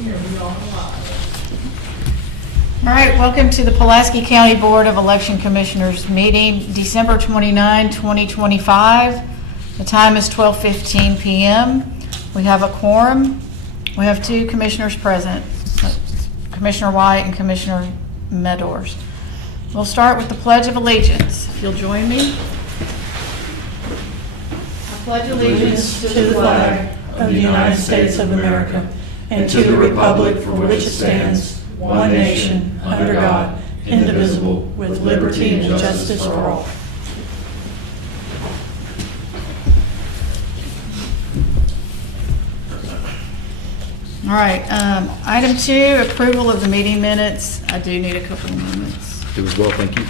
All right, welcome to the Pulaski County Board of Election Commissioners meeting, December 29, 2025. The time is 12:15 p.m. We have a quorum. We have two commissioners present, Commissioner White and Commissioner Medors. We'll start with the Pledge of Allegiance. If you'll join me. I pledge allegiance To the flag of the United States of America and to the republic for which it stands, one nation, under God, indivisible, with liberty and justice for all. All right, item 2, approval of the meeting minutes. I do need a couple of moments. Do as well, thank you.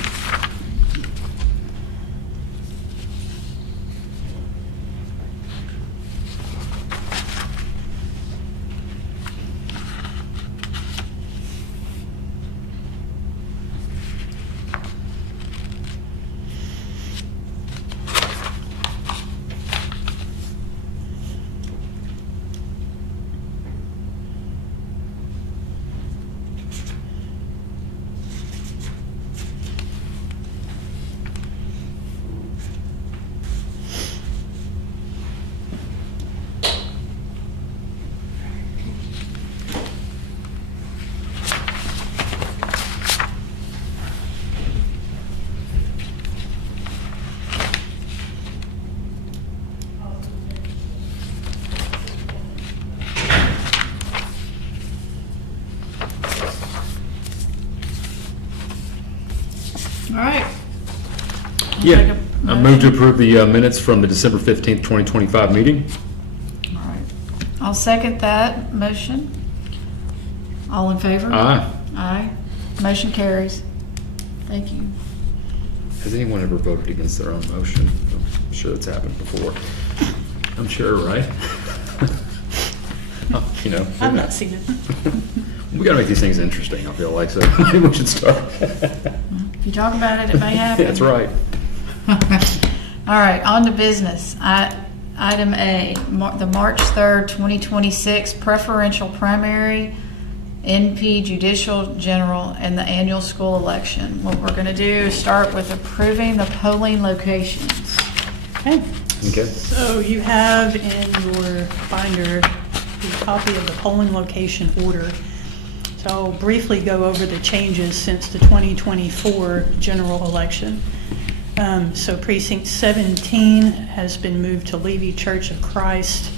All right. Yeah, I move to approve the minutes from the December 15th, 2025 meeting. All right. I'll second that motion. All in favor? Aye. Aye. Motion carries. Thank you. Has anyone ever voted against their own motion? I'm sure it's happened before. I'm sure, right? Oh, you know. I've not seen it. We gotta make these things interesting, I feel like, so maybe we should start. If you talk about it, it may happen. That's right. All right, on to business. Item A, the March 3rd, 2026 preferential primary, NP judicial general, and the annual school election. What we're going to do is start with approving the polling locations. Okay. Okay. So you have in your binder the copy of the polling location order. So I'll briefly go over the changes since the 2024 general election. So precinct 17 has been moved to Levy Church of Christ.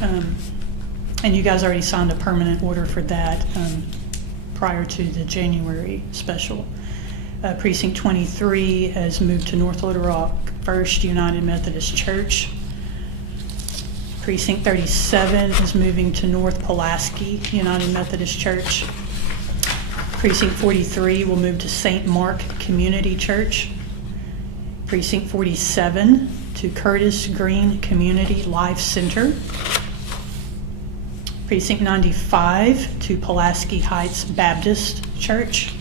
And you guys already signed a permanent order for that prior to the January special. Precinct 23 has moved to North Little Rock First United Methodist Church. Precinct 37 is moving to North Pulaski United Methodist Church. Precinct 43 will move to St. Mark Community Church. Precinct 47 to Curtis Green Community Life Center. Precinct 95 to Pulaski Heights Baptist Church.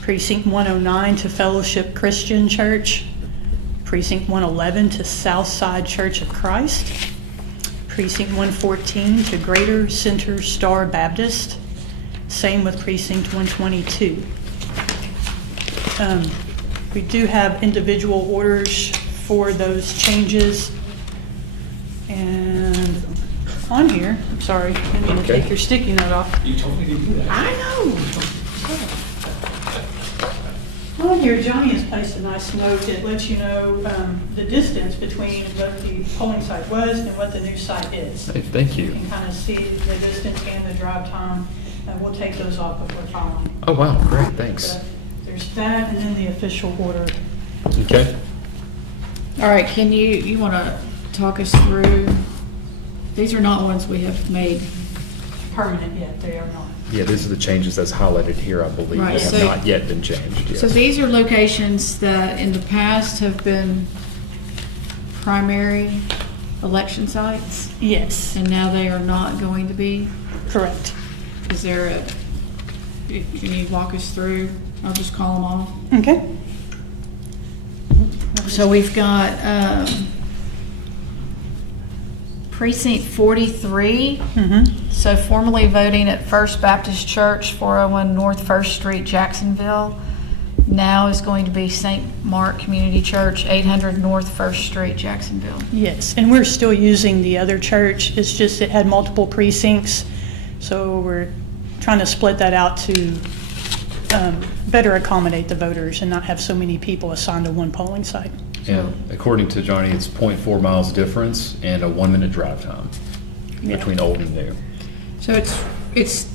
Precinct 109 to Fellowship Christian Church. Precinct 111 to Southside Church of Christ. Precinct 114 to Greater Center Star Baptist. Same with Precinct 122. We do have individual orders for those changes. And on here, I'm sorry, I need to take your sticky note off. You told me to do that. I know. On here, Johnny has placed a nice note that lets you know the distance between what the polling site was and what the new site is. Hey, thank You you. can kind of see the distance and the drive time. We'll take those off before filing. Oh, wow, great, thanks. But there's that, and then the official order. Okay. All right, can you want to talk us through, these are not ones we have made. Permanent yet, they are not. Yeah, these are the changes that's highlighted here, I believe, Right, that have so- not yet been changed. So Yes. these are locations that in the past have been primary election sites, Yes, and now they are not going to be? correct. Is there a, can you walk us through? I'll just call them off. Okay. So we've got Precinct 43, Mm-hmm. so formerly voting at First Baptist Church, 401 North First Street, Jacksonville, now is going to be St. Mark Community Church, 800 North First Street, Jacksonville. Yes, and we're still using the other church. It's just it had multiple precincts, so we're trying to split that out to better accommodate the voters and not have so many people assigned to one polling site. And according to Johnny, it's 0.4 miles difference and a 1-minute drive time between old and new. So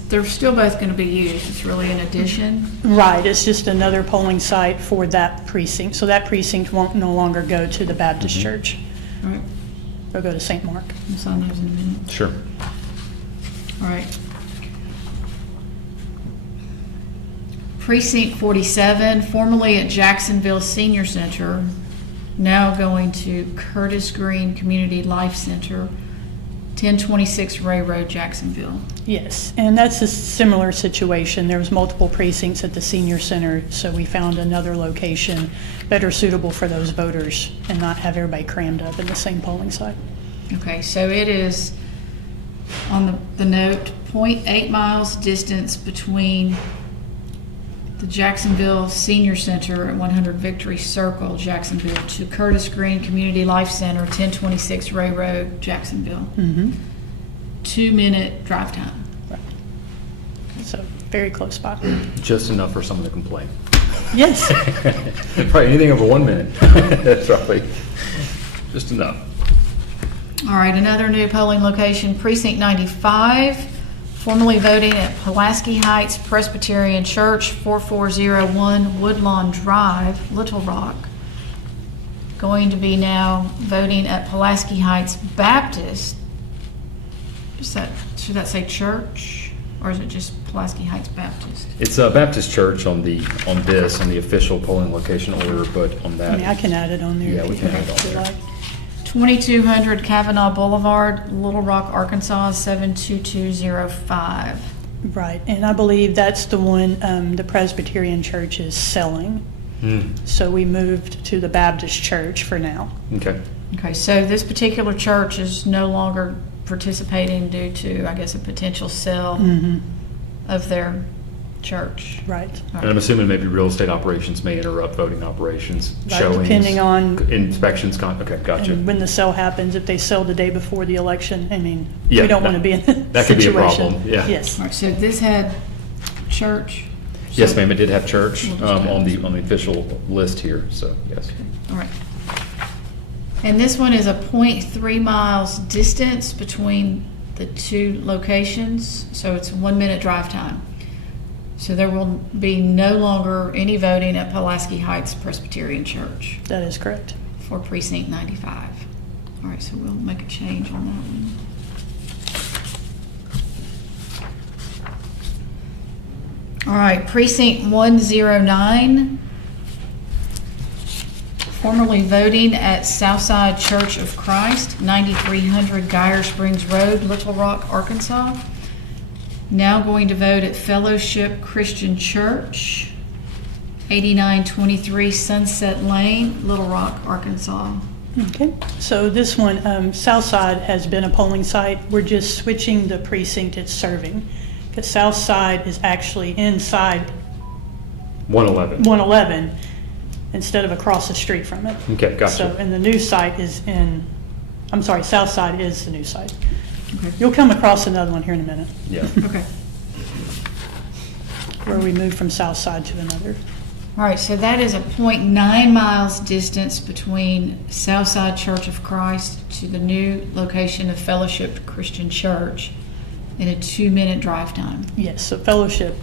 they're still both going to be used. It's really an addition. Right, it's just another polling site for that precinct. So that precinct won't no longer go to the Baptist church. All right, It'll go to St. Mark. I'll sign those in a minute. Sure. All right. Precinct 47, formerly at Jacksonville Senior Center, now going to Curtis Green Community Life Center, 1026 Ray Road, Jacksonville. Yes, and that's a similar situation. There was multiple precincts at the senior center, so we found another location better suitable for those voters and not have everybody crammed up in the same polling site. Okay, so it is on the note, 0.8 miles distance between the Jacksonville Senior Center at 100 Victory Circle, Jacksonville, to Curtis Green Community Life Center, 1026 Ray Road, Jacksonville. 2-minute drive time. Right. So very close by. Just enough for someone to complain. Yes. Probably anything over 1 minute. That's probably just enough. All right, another new polling location, Precinct 95, formerly voting at Pulaski Heights Presbyterian Church, 4401 Woodlawn Drive, Little Rock. Going to be now voting at Pulaski Heights Baptist. Should that say church, or is it just Pulaski Heights Baptist? It's a Baptist church on the official polling location order, but on that. I mean, I can add it on there. Yeah, if we you can add it on if you there. like. 2200 Kavanaugh Boulevard, Little Rock, Arkansas, 72205. Right, and I believe that's the one the Presbyterian Church is selling. So we moved to the Baptist Church for now. Okay. Okay, so this particular church is no longer participating due to, I guess, a potential sale of their church. Right. And I'm assuming maybe real estate operations may interrupt voting operations, Right, showings. depending on- Inspections, okay, gotcha. And when the sale happens, if they sell the day before the election, I mean, Yeah, we don't that- want to be in that that could be a situation. problem, yeah. Yes. All right, so this had church? Yes, ma'am, it did have church We'll just on the official list here, so yes. All right. And this one is a 0.3 miles distance between the two locations, so it's a 1-minute drive time. So there will be no longer any voting at Pulaski Heights Presbyterian Church That is correct. for Precinct 95. All right, so we'll make a change on that one. All right, Precinct 109, formerly voting at Southside Church of Christ, 9300 Geyer Springs Road, Little Rock, Arkansas. Now going to vote at Fellowship Christian Church, 8923 Sunset Lane, Little Rock, Arkansas. Okay, so this one, Southside has been a polling site. We're just switching the precinct it's serving. Because Southside is actually inside 111. 111 instead of across the street from it. Okay, gotcha. So, and the new site is Southside is the new site. Okay. You'll come across another one here in a minute, Yeah. Okay. where we moved from Southside to another. All right, so that is a 0.9 miles distance between Southside Church of Christ to the new location of Fellowship Christian Church in a 2-minute drive time. Yes, so Fellowship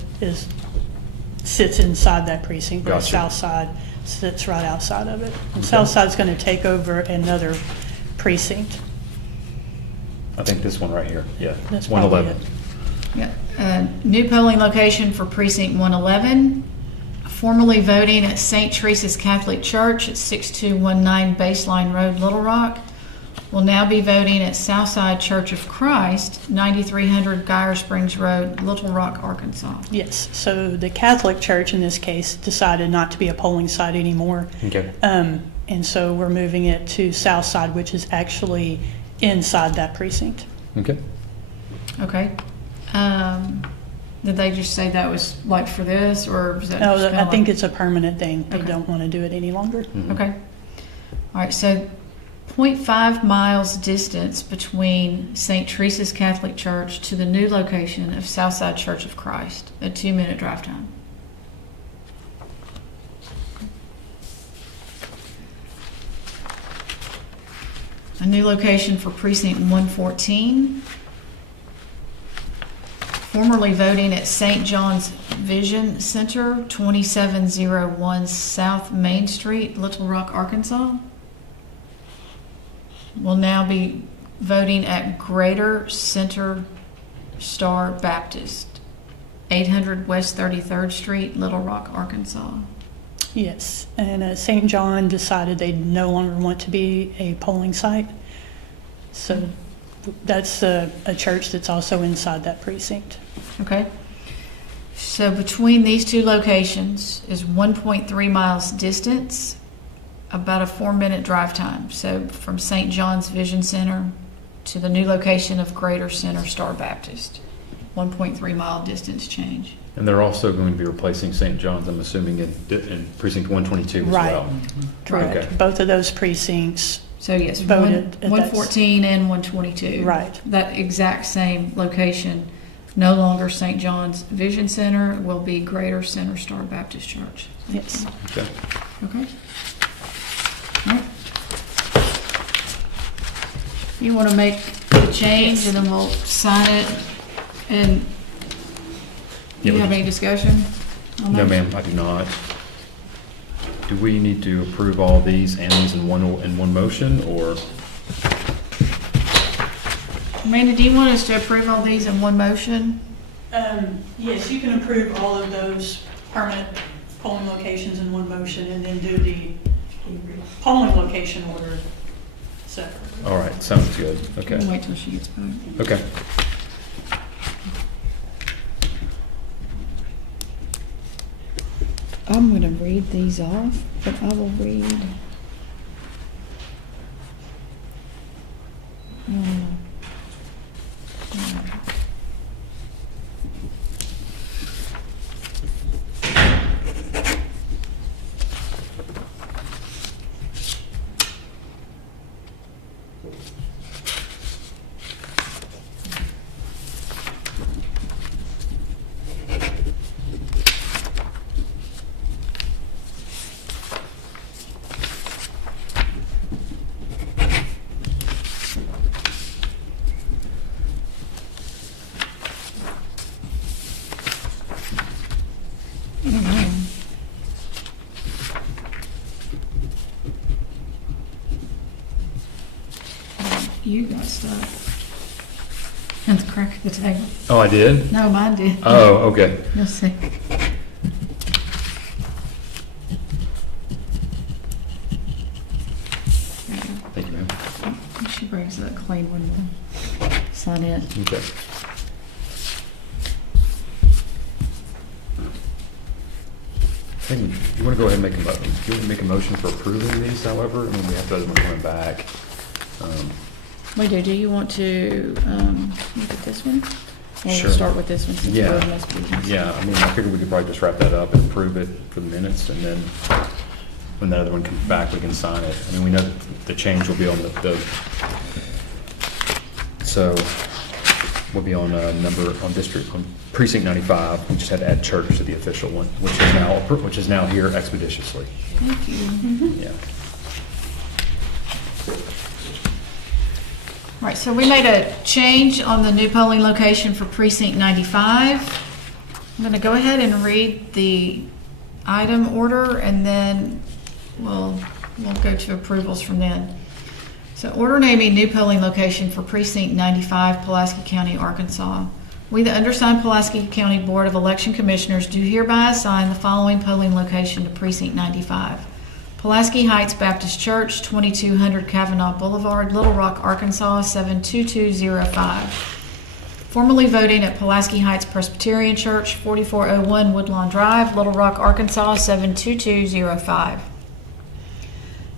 sits inside that precinct, whereas Gotcha. Southside sits right outside of it. And Southside's going to take over another precinct. I think this one right here, yeah. That's probably 111. Yeah. New polling location for Precinct 111, formerly voting at St. Teresa's Catholic Church at 6219 Baseline Road, Little Rock, will now be voting at Southside Church of Christ, 9300 Geyer Springs Road, Little Rock, Arkansas. Yes, so the Catholic Church in this case decided not to be a polling site anymore. Okay. And so we're moving it to Southside, which is actually inside that precinct. Okay. Okay. Did they just say that was like for this, or was that No, just kinda I think like- it's a permanent thing. They Okay. don't want to do it any longer. Mhm. Okay. All right, so 0.5 miles distance between St. Teresa's Catholic Church to the new location of Southside Church of Christ, a 2-minute drive time. A new location for precinct 114. Formerly voting at St. John's Vision Center, 2701 South Main Street, Little Rock, Arkansas. Will now be voting at Greater Center Star Baptist, 800 West 33rd Street, Little Rock, Arkansas. Yes, and St. John decided they no longer want to be a polling site. So that's a church that's also inside that precinct. Okay. So between these two locations is 1.3 miles distance, about a 4-minute drive time. So from St. John's Vision Center to the new location of Greater Center Star Baptist, 1.3 mile distance change. And they're also going to be replacing St. John's, I'm assuming, in precinct 122 as Right. well. Correct. Okay. Both of those precincts, So yes, Voted at that- 114 and 122. Right. That exact same location, no longer St. John's Vision Center, will be Greater Center Star Baptist Church. yes. Okay. Okay. All right. You want to make the change and then we'll sign it, and do Yeah, you we have can- any discussion on No, that? ma'am, I do not. Do we need to approve all these and these in one motion, or? Amanda, do you want us to approve all these in one motion? Yes, you can approve all of those permanent polling locations in one motion and then do the polling location order separate. All right, sounds good. Okay. We'll wait till she gets back. Okay. I'm going to read these off, but I will read. You got stuff. And the crack of the table. Oh, I did? No, mine did. Oh, okay. You'll see. Thank you, ma'am. She brings that clean one. We'll sign it. Okay. You want to go ahead and make a motion for approving these, however, and then we have those when coming back. We do. Do you want to look at this one? Or Sure. we'll start with this one since Yeah. we're in this business. Yeah, I mean, I figured we could probably just wrap that up and approve it for the minutes, and then when the other one comes back, we can sign it. I mean, we know that the change will be on so we'll be on on precinct 95. We just had to add church to the official one, which is now here expeditiously. Thank you. Yeah. Right, so we made a change on the new polling location for precinct 95. I'm going to go ahead and read the item order, and then we'll go to approvals from then. So order naming new polling location for precinct 95, Pulaski County, Arkansas. We, the undersigned Pulaski County Board of Election Commissioners, do hereby assign the following polling location to precinct 95. Pulaski Heights Baptist Church, 2200 Kavanaugh Boulevard, Little Rock, Arkansas, 72205. Formerly voting at Pulaski Heights Presbyterian Church, 4401 Woodlawn Drive, Little Rock, Arkansas, 72205.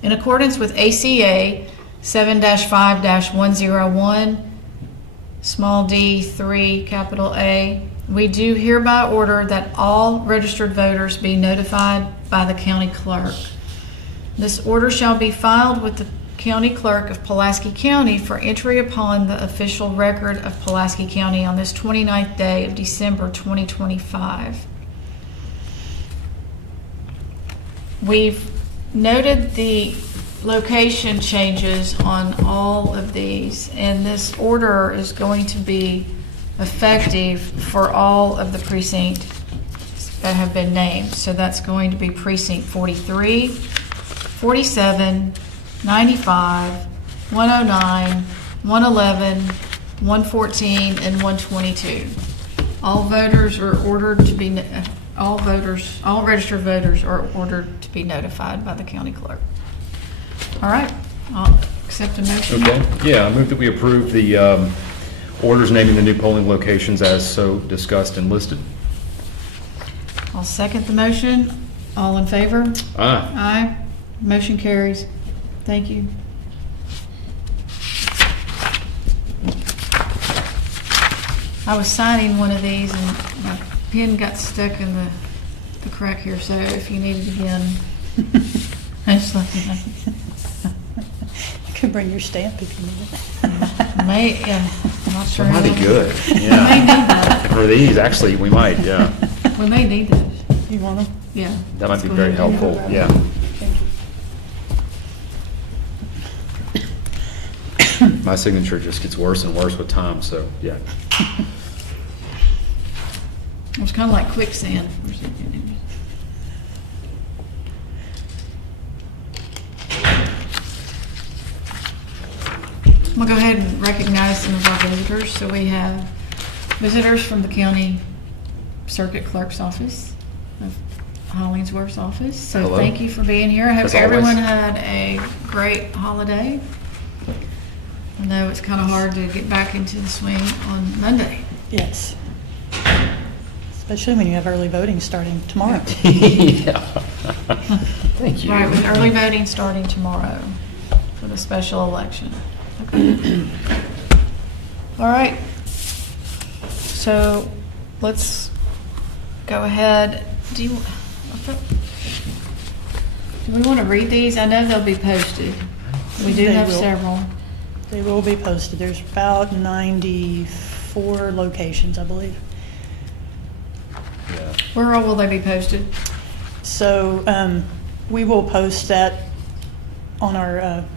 In accordance with ACA 7-5-101, small d 3, capital A. We do hereby order that all registered voters be notified by the county clerk. This order shall be filed with the county clerk of Pulaski County for entry upon the official record of Pulaski County on this 29th day of December 2025. We've noted the location changes on all of these, and this order is going to be effective for all of the precincts that have been named. So that's going to be precinct 43, 47, 95, 109, 111, 114, and 122. All voters are ordered to be, all registered voters are ordered to be notified by the county clerk. All right, I'll accept a motion. Okay, yeah, I move that we approve the orders naming the new polling locations as so discussed and listed. I'll second the motion. All in favor? Aye. Aye. Motion carries. Thank you. I was signing one of these and my pen got stuck in the crack here, so if you need it again, just let me know. You can bring your stamp if you need it. Yeah, I'm not sure. That might be good, We may need yeah. that. For these, actually, we might, yeah. We may need those. You want them? Yeah. That might Let's be go very ahead and do helpful, that. yeah. Thank you. My signature just gets worse and worse with time, so, yeah. It was kind of like quicksand. We'll go ahead and recognize some of our visitors. So we have visitors from the county circuit clerk's office, of Hollingsworth's office. So Hello. thank you for being here. I hope As always. everyone had a great holiday. I know it's kind of hard to get back into the swing on Monday. Yes. Especially when you have early voting starting tomorrow. Yeah. Thank you. Right, with early voting starting tomorrow for the special election. Okay. All right. So let's go ahead. Do we want to read these? I know they'll be posted. We do They have will. several. They will be posted. There's about 94 locations, I believe. Yeah. Where all will they be posted? So we will post that on our, on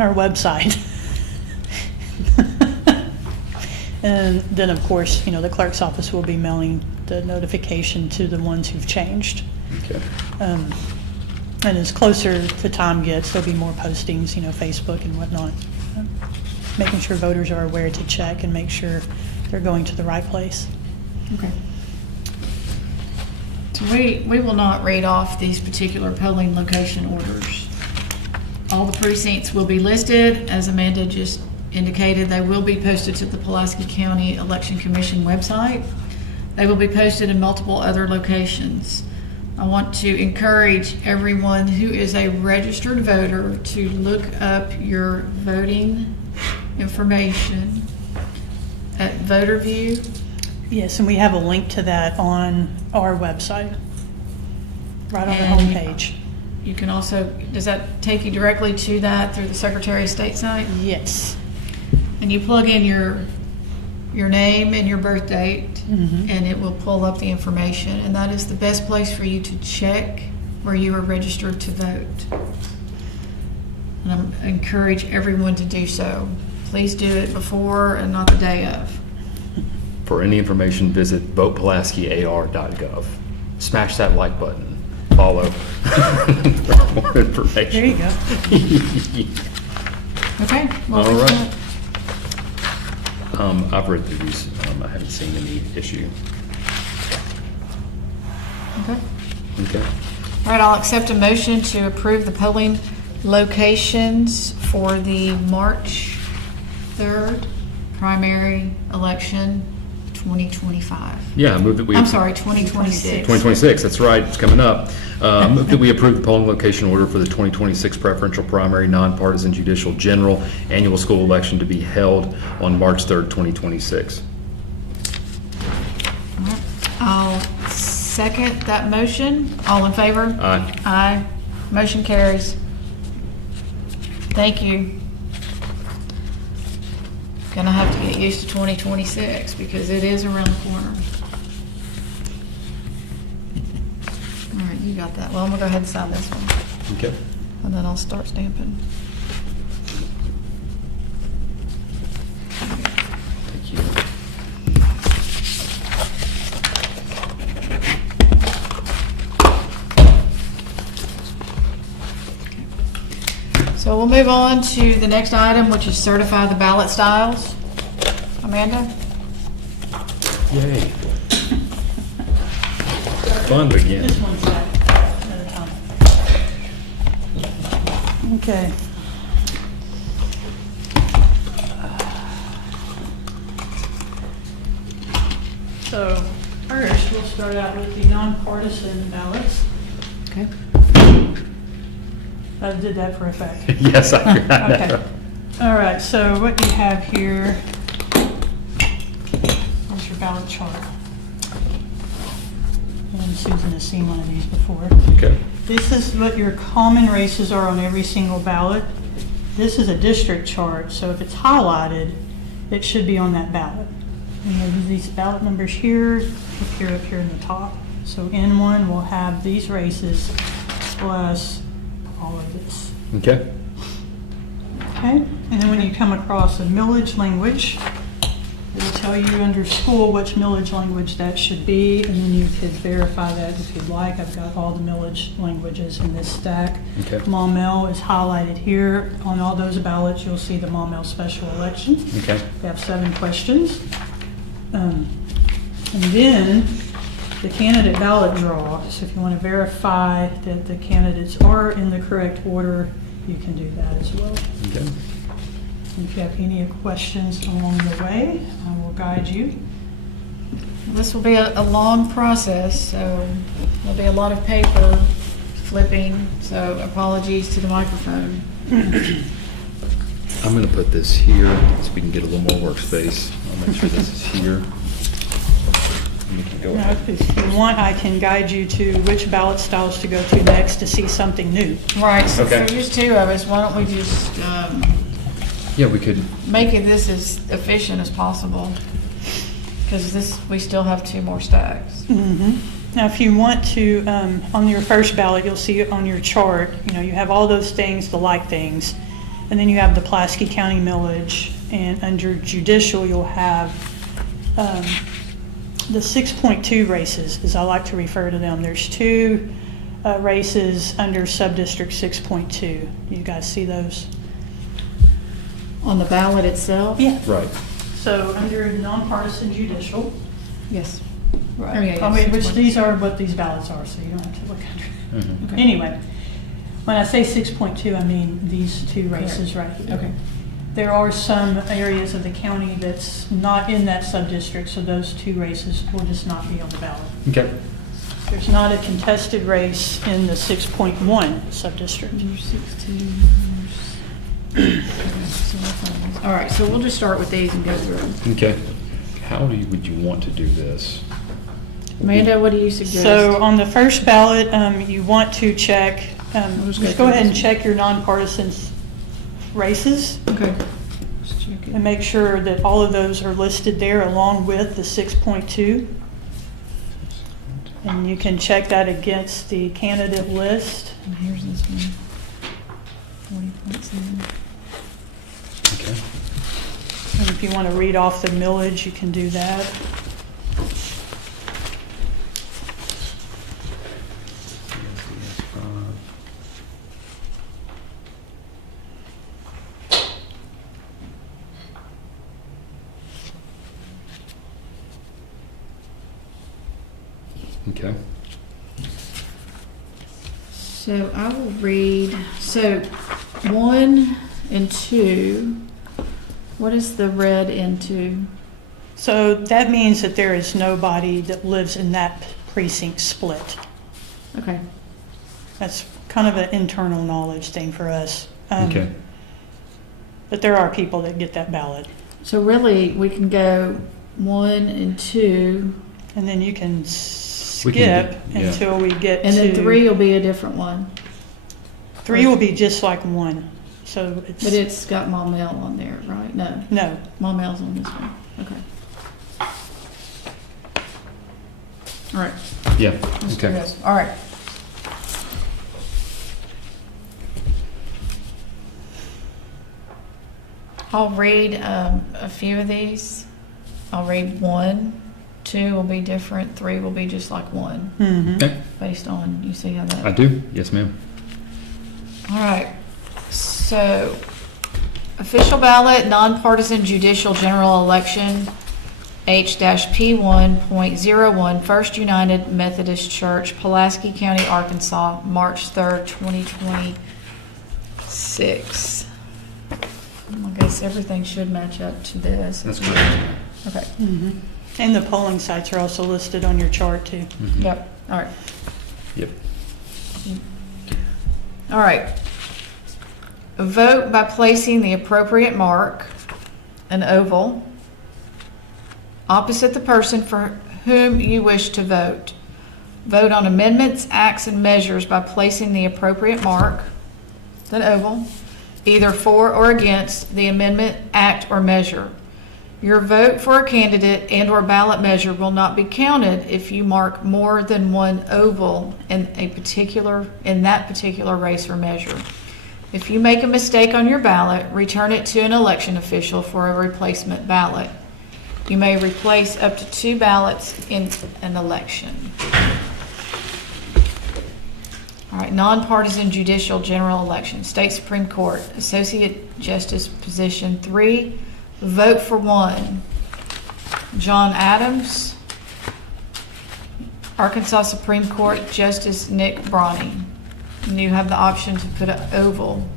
our website. And then, of course, the clerk's office will be mailing the notification to the ones who've changed. Okay. And as closer to time gets, there'll be more postings, Facebook and whatnot. Making sure voters are aware to check and make sure they're going to the right place. Okay. So we will not read off these particular polling location orders. All the precincts will be listed, as Amanda just indicated. They will be posted to the Pulaski County Election Commission website. They will be posted in multiple other locations. I want to encourage everyone who is a registered voter to look up your voting information at VoterView. Yes, and we have a link to that on our website, right on the And homepage. You can also, does that take you directly to that through the Secretary of State site? Yes. And you plug in your name and your birth date, Mhm. and it will pull up the information. And that is the best place for you to check where you are registered to vote. And I encourage everyone to do so. Please do it before and not the day of. For any information, visit votepulaskiar.gov. Smash that like button. Follow for more information. There you go. Okay? well, All we've right. got- I've read through these. I haven't seen any issue. Okay. Okay. All right, I'll accept a motion to approve the polling locations for the March 3rd primary election 2025. Yeah, I move that we. I'm sorry, 2026. 2026, that's right, it's coming up. Move that we approve the polling location order for the 2026 preferential primary nonpartisan judicial general annual school election to be held on March 3rd, 2026. I'll second that motion. All in favor? Aye. Aye. Motion carries. Thank you. Gonna have to get used to 2026 because it is around the corner. All right, you got that. Well, I'm gonna go ahead and sign this one, Okay. and then I'll start stamping. Thank you. So we'll move on to the next item, which is certify the ballot styles. Amanda? Yay. Fun again. This one's back at a time. Okay. So first, we'll start out with the nonpartisan ballots. Okay. I did that for effect. Yes, I Okay. All right, so what you have here is your ballot chart. And Susan has seen one of these before. Okay. This is what your common races are on every single ballot. This is a district chart, so if it's highlighted, it should be on that ballot. And you have these ballot numbers here, up here in the top. So N1 will have these races plus all of this. Okay. Okay, and then when you come across a millage language, it'll tell you under school which millage language that should be, and then you could verify that if you'd like. I've got all the millage languages in this stack. Okay. Maumelle is highlighted here. On all those ballots, you'll see the Maumelle special election. Okay. We have 7 questions. And then the candidate ballot draw. So if you want to verify that the candidates are in the correct order, you can do that as well. Okay. If you have any questions along the way, I will guide you. This will be a long process, so there'll be a lot of paper flipping, so apologies to the microphone. I'm going to put this here so we can get a little more workspace. I'll make sure this is here. And we can go Now, ahead. if you want, I can guide you to which ballot styles to go to next to see something new. Right, so Okay. there's 2 of us, why don't we just Yeah, we could, make this as efficient as possible? Because we still have 2 more stacks. Now, if you want to, on your first ballot, you'll see on your chart, you have all those things, the like things, and then you have the Pulaski County millage, and under judicial, you'll have the 6.2 races, as I like to refer to them. There's 2 races under subdistrict 6.2. You guys see those? On the ballot itself? Yeah. right. So under nonpartisan judicial, Yes. right. Oh, yeah, I mean, which 6.2. these are what these ballots are, so you don't have to look under. Mhm. Okay. Anyway, when I say 6.2, I mean these 2 races right here. Okay. There are some areas of the county that's not in that subdistrict, so those 2 races will just not be on the ballot. Okay. There's not a contested race in the 6.1 subdistrict. Number 16. All right, so we'll just start with these and go through them. Okay. How would you want to do this? Amanda, what do you suggest? So on the first ballot, you want to check, just just go go ahead and through check your nonpartisan races Okay. Just check it. and make sure that all of those are listed there along with the 6.2. And you can check that against the candidate list. And here's this one. 40.7. Okay. And if you want to read off the millage, you can do that. Okay. So I will read, so 1 and 2, what is the red into? So that means that there is nobody that lives in that precinct split. Okay. That's kind of an internal knowledge thing for us. Okay. But there are people that get that ballot. So really, we can go 1 and 2, And then you can We skip can do- yeah. until we get and to. then 3 will be a different one. 3 will be just like 1. So it's. But it's got Maumelle on there, right? No, No. Maumelle's on this one. Okay. All right. Yeah, Let's do okay. this. All right. I'll read a few of these. I'll read 1, 2 will be different, 3 will be just like 1, Mhm. Okay, based on, you see how I that? do, yes, ma'am. All right. So, official ballot, nonpartisan judicial general election, H-P1.01, First United Methodist Church, Pulaski County, Arkansas, March 3rd, 2026. I guess everything should match up to this. That's correct. Okay, Mhm. And the polling sites are also listed on your chart too. Mhm. yep, all right. Yep. All right. Vote by placing the appropriate mark, an oval, opposite the person for whom you wish to vote. Vote on amendments, acts, and measures by placing the appropriate mark, an oval, either for or against the amendment, act, or measure. Your vote for a candidate and/or ballot measure will not be counted if you mark more than one oval in that particular race or measure. If you make a mistake on your ballot, return it to an election official for a replacement ballot. You may replace up to 2 ballots in an election. All right, nonpartisan judicial general election, State Supreme Court, Associate Justice position 3, vote for 1, John Adams. Arkansas Supreme Court Justice Nick Bronny. And you have the option to put an oval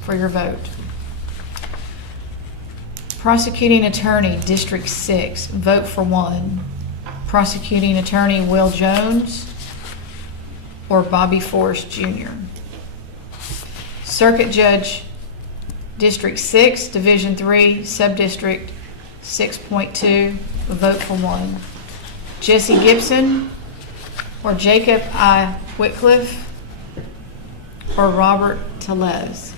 for your vote. Prosecuting Attorney, District 6, vote for 1. Prosecuting Attorney Will Jones or Bobby Forrest Jr. Circuit Judge, District 6, Division 3, Subdistrict 6.2, vote for 1. Jesse Gibson or Jacob I. Whitcliffe or Robert Tellez.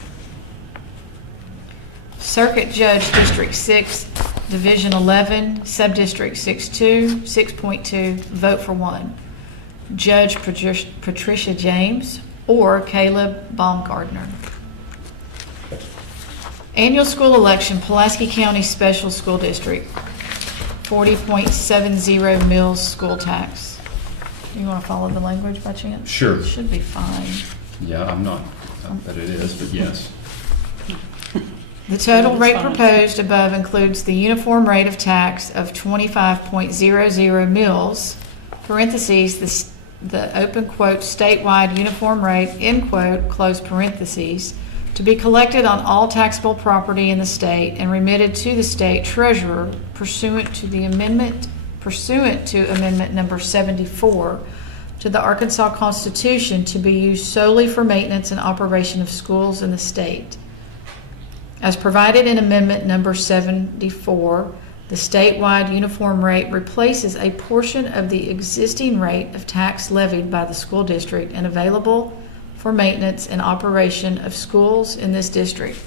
Circuit Judge, District 6, Division 11, Subdistrict 6.2, vote for 1. Judge Patricia James or Caleb Baumgardner. Annual school election, Pulaski County Special School District, 40.70 mills school tax. You want to follow the language by chance? Sure. It should be fine. Yeah, I'm not, but it is, but yes. The total Yeah, rate that's fine. proposed above includes the uniform rate of tax of 25.00 mills, parentheses, the open quote statewide uniform rate, end quote, close parentheses, to be collected on all taxable property in the state and remitted to the state treasurer pursuant to amendment number 74 to the Arkansas Constitution, to be used solely for maintenance and operation of schools in the state. As provided in amendment number 74, the statewide uniform rate replaces a portion of the existing rate of tax levied by the school district and available for maintenance and operation of schools in this district.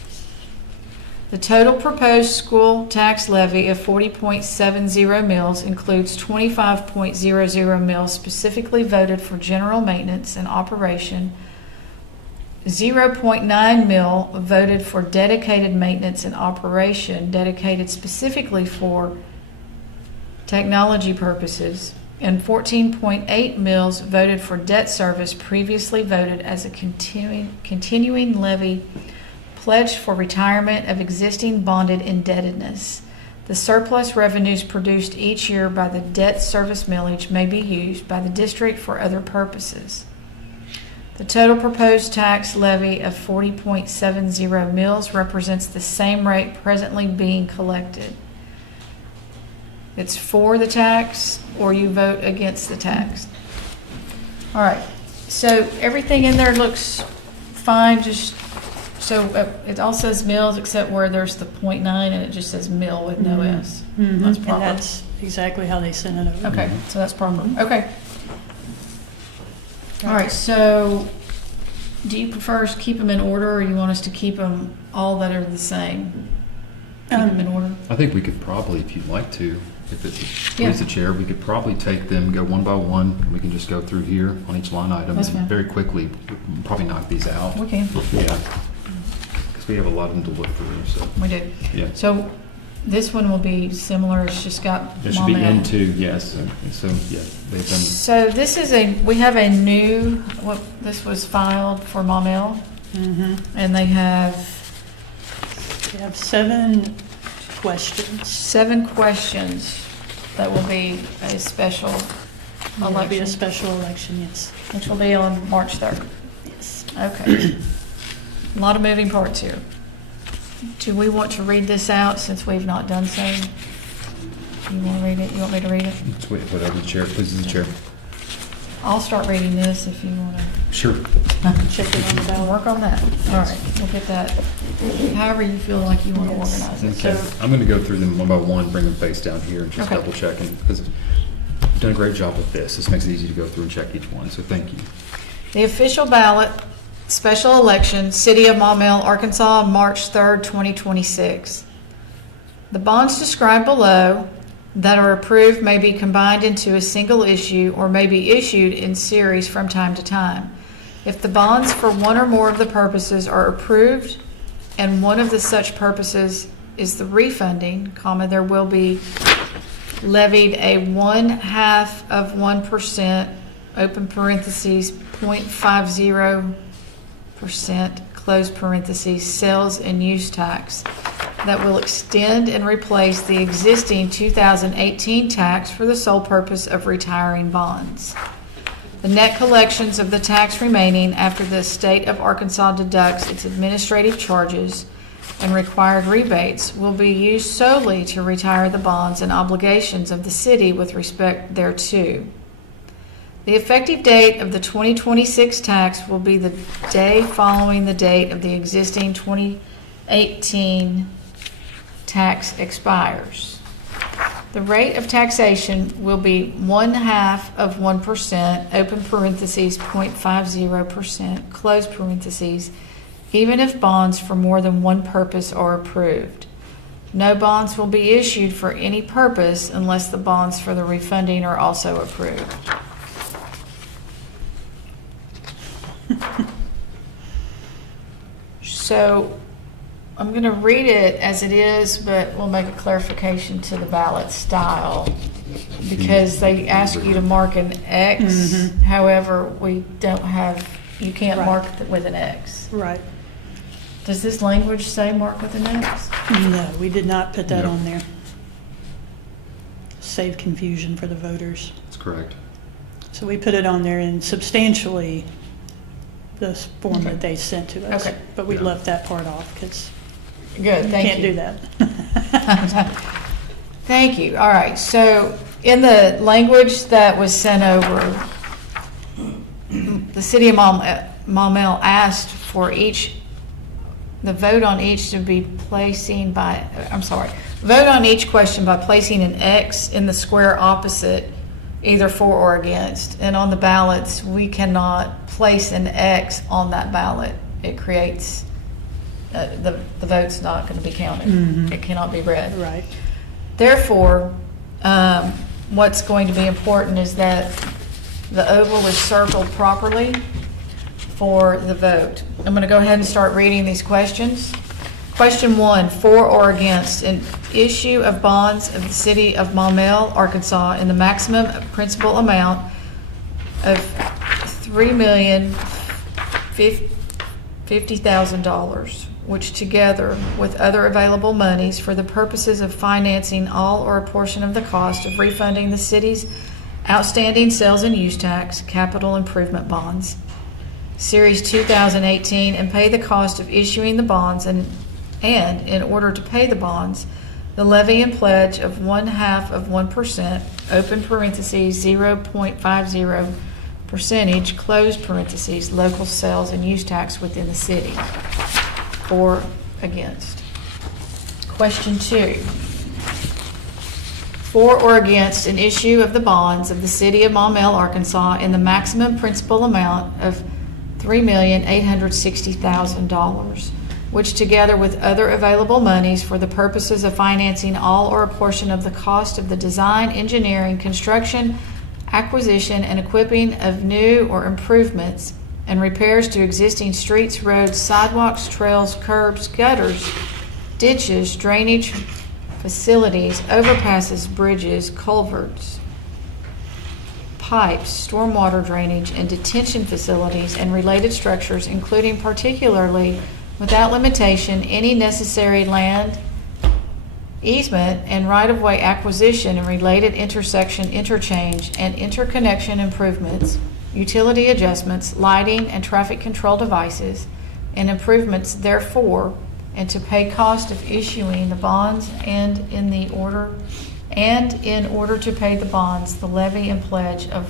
The total proposed school tax levy of 40.70 mills includes 25.00 mills specifically voted for general maintenance and operation, 0.9 mil voted for dedicated maintenance and operation, dedicated specifically for technology purposes, and 14.8 mils voted for debt service previously voted as a continuing levy pledged for retirement of existing bonded indebtedness. The surplus revenues produced each year by the debt service millage may be used by the district for other purposes. The total proposed tax levy of 40.70 mills represents the same rate presently being collected. it's for the tax, or you vote against the tax. All right, so everything in there looks fine, just, so it all says mills except where there's the .9 and it just says mill with no S. That's And proper. that's exactly how they sent it over. Okay, so that's proper, okay. All right, so do you prefer us to keep them in order, or you want us to keep them all that are the same? Keep them in order? I think we could probably, if you'd like to, if it's, Yeah. please the chair, we could probably take them, go one by one. We can just go through here on each line item. That's and fine. very quickly, probably knock these out. We can, Yeah. Because we have a lot of them to look through, so, we do. yeah. So this one will be similar, it's just got There should be Maumelle. into, yes, so, yeah, they've done, So this is we have a new, this was filed for Maumelle, and they have We have 7 questions. 7 questions that will be a special It'll be a election, special election, yes. which will be on March 3rd. Yes. Okay. A lot of moving parts here. Do we want to read this out since we've not done so? You want to read it? You want me to read it? let's wait, whatever the chair, please the chair. I'll start reading this if you want to. Sure. Check it on the I'll ballot. work on that. All right, we'll get that, however you feel like you want to Yes. organize it. Okay, So, I'm going to go through them one by one, bring them face down here, and just Okay. double checking, because you've done a great job with this. This makes it easy to go through and check each one, so thank you. the official ballot, special election, City of Maumelle, Arkansas, March 3rd, 2026. The bonds described below that are approved may be combined into a single issue or may be issued in series from time to time. If the bonds for one or more of the purposes are approved and one of the such purposes is the refunding, there will be levied a 0.5%, open parentheses, 0.50%, close parentheses, sales and use tax that will extend and replace the existing 2018 tax for the sole purpose of retiring bonds. The net collections of the tax remaining after the state of Arkansas deducts its administrative charges and required rebates will be used solely to retire the bonds and obligations of the city with respect thereto. The effective date of the 2026 tax will be the day following the date of the existing 2018 tax expires. The rate of taxation will be 0.5%, open parentheses, 0.50%, close parentheses, even if bonds for more than one purpose are approved. No bonds will be issued for any purpose unless the bonds for the refunding are also approved. So I'm going to read it as it is, but we'll make a clarification to the ballot style because they ask you to mark an X. However, we don't have, you can't Right. mark it with an X. Right. Does this language say mark with an X? No, we did not put that No. on there. Save confusion for the voters. That's correct. So we put it on there in substantially the form Okay. that they sent to us. Okay. But we Yeah. left that part off because Good, you thank can't you. do that. Thank you. All right, so in the language that was sent over, the city of Maumelle asked for the vote on each to be vote on each question by placing an X in the square opposite, either for or against. And on the ballots, we cannot place an X on that ballot. It creates, the vote's not going to be counted. It cannot be read. Right. Therefore, what's going to be important is that the oval is circled properly for the vote. I'm going to go ahead and start reading these questions. Question 1, for or against an issue of bonds of the city of Maumelle, Arkansas, in the maximum principal amount of $3,050,000, which together with other available monies for the purposes of financing all or a portion of the cost of refunding the city's outstanding sales and use tax, capital improvement bonds, Series 2018, and pay the cost of issuing the bonds and in order to pay the bonds, the levy and pledge of 0.5%, open parentheses, 0.50 percentage, close parentheses, local sales and use tax within the city. For, against. Question 2. For or against an issue of the bonds of the city of Maumelle, Arkansas in the maximum principal amount of $3,860,000, which together with other available monies for the purposes of financing all or a portion of the cost of the design, engineering, construction, acquisition, and equipping of new or improvements and repairs to existing streets, roads, sidewalks, trails, curbs, gutters, ditches, drainage facilities, overpasses, bridges, culverts, pipes, stormwater drainage, and detention facilities and related structures, including particularly, without limitation, any necessary land, easement, and right-of-way acquisition and related intersection, interchange, and interconnection improvements, utility adjustments, lighting, and traffic control devices, and improvements therefore, and to pay cost of issuing the bonds and in order to pay the bonds, the levy and pledge of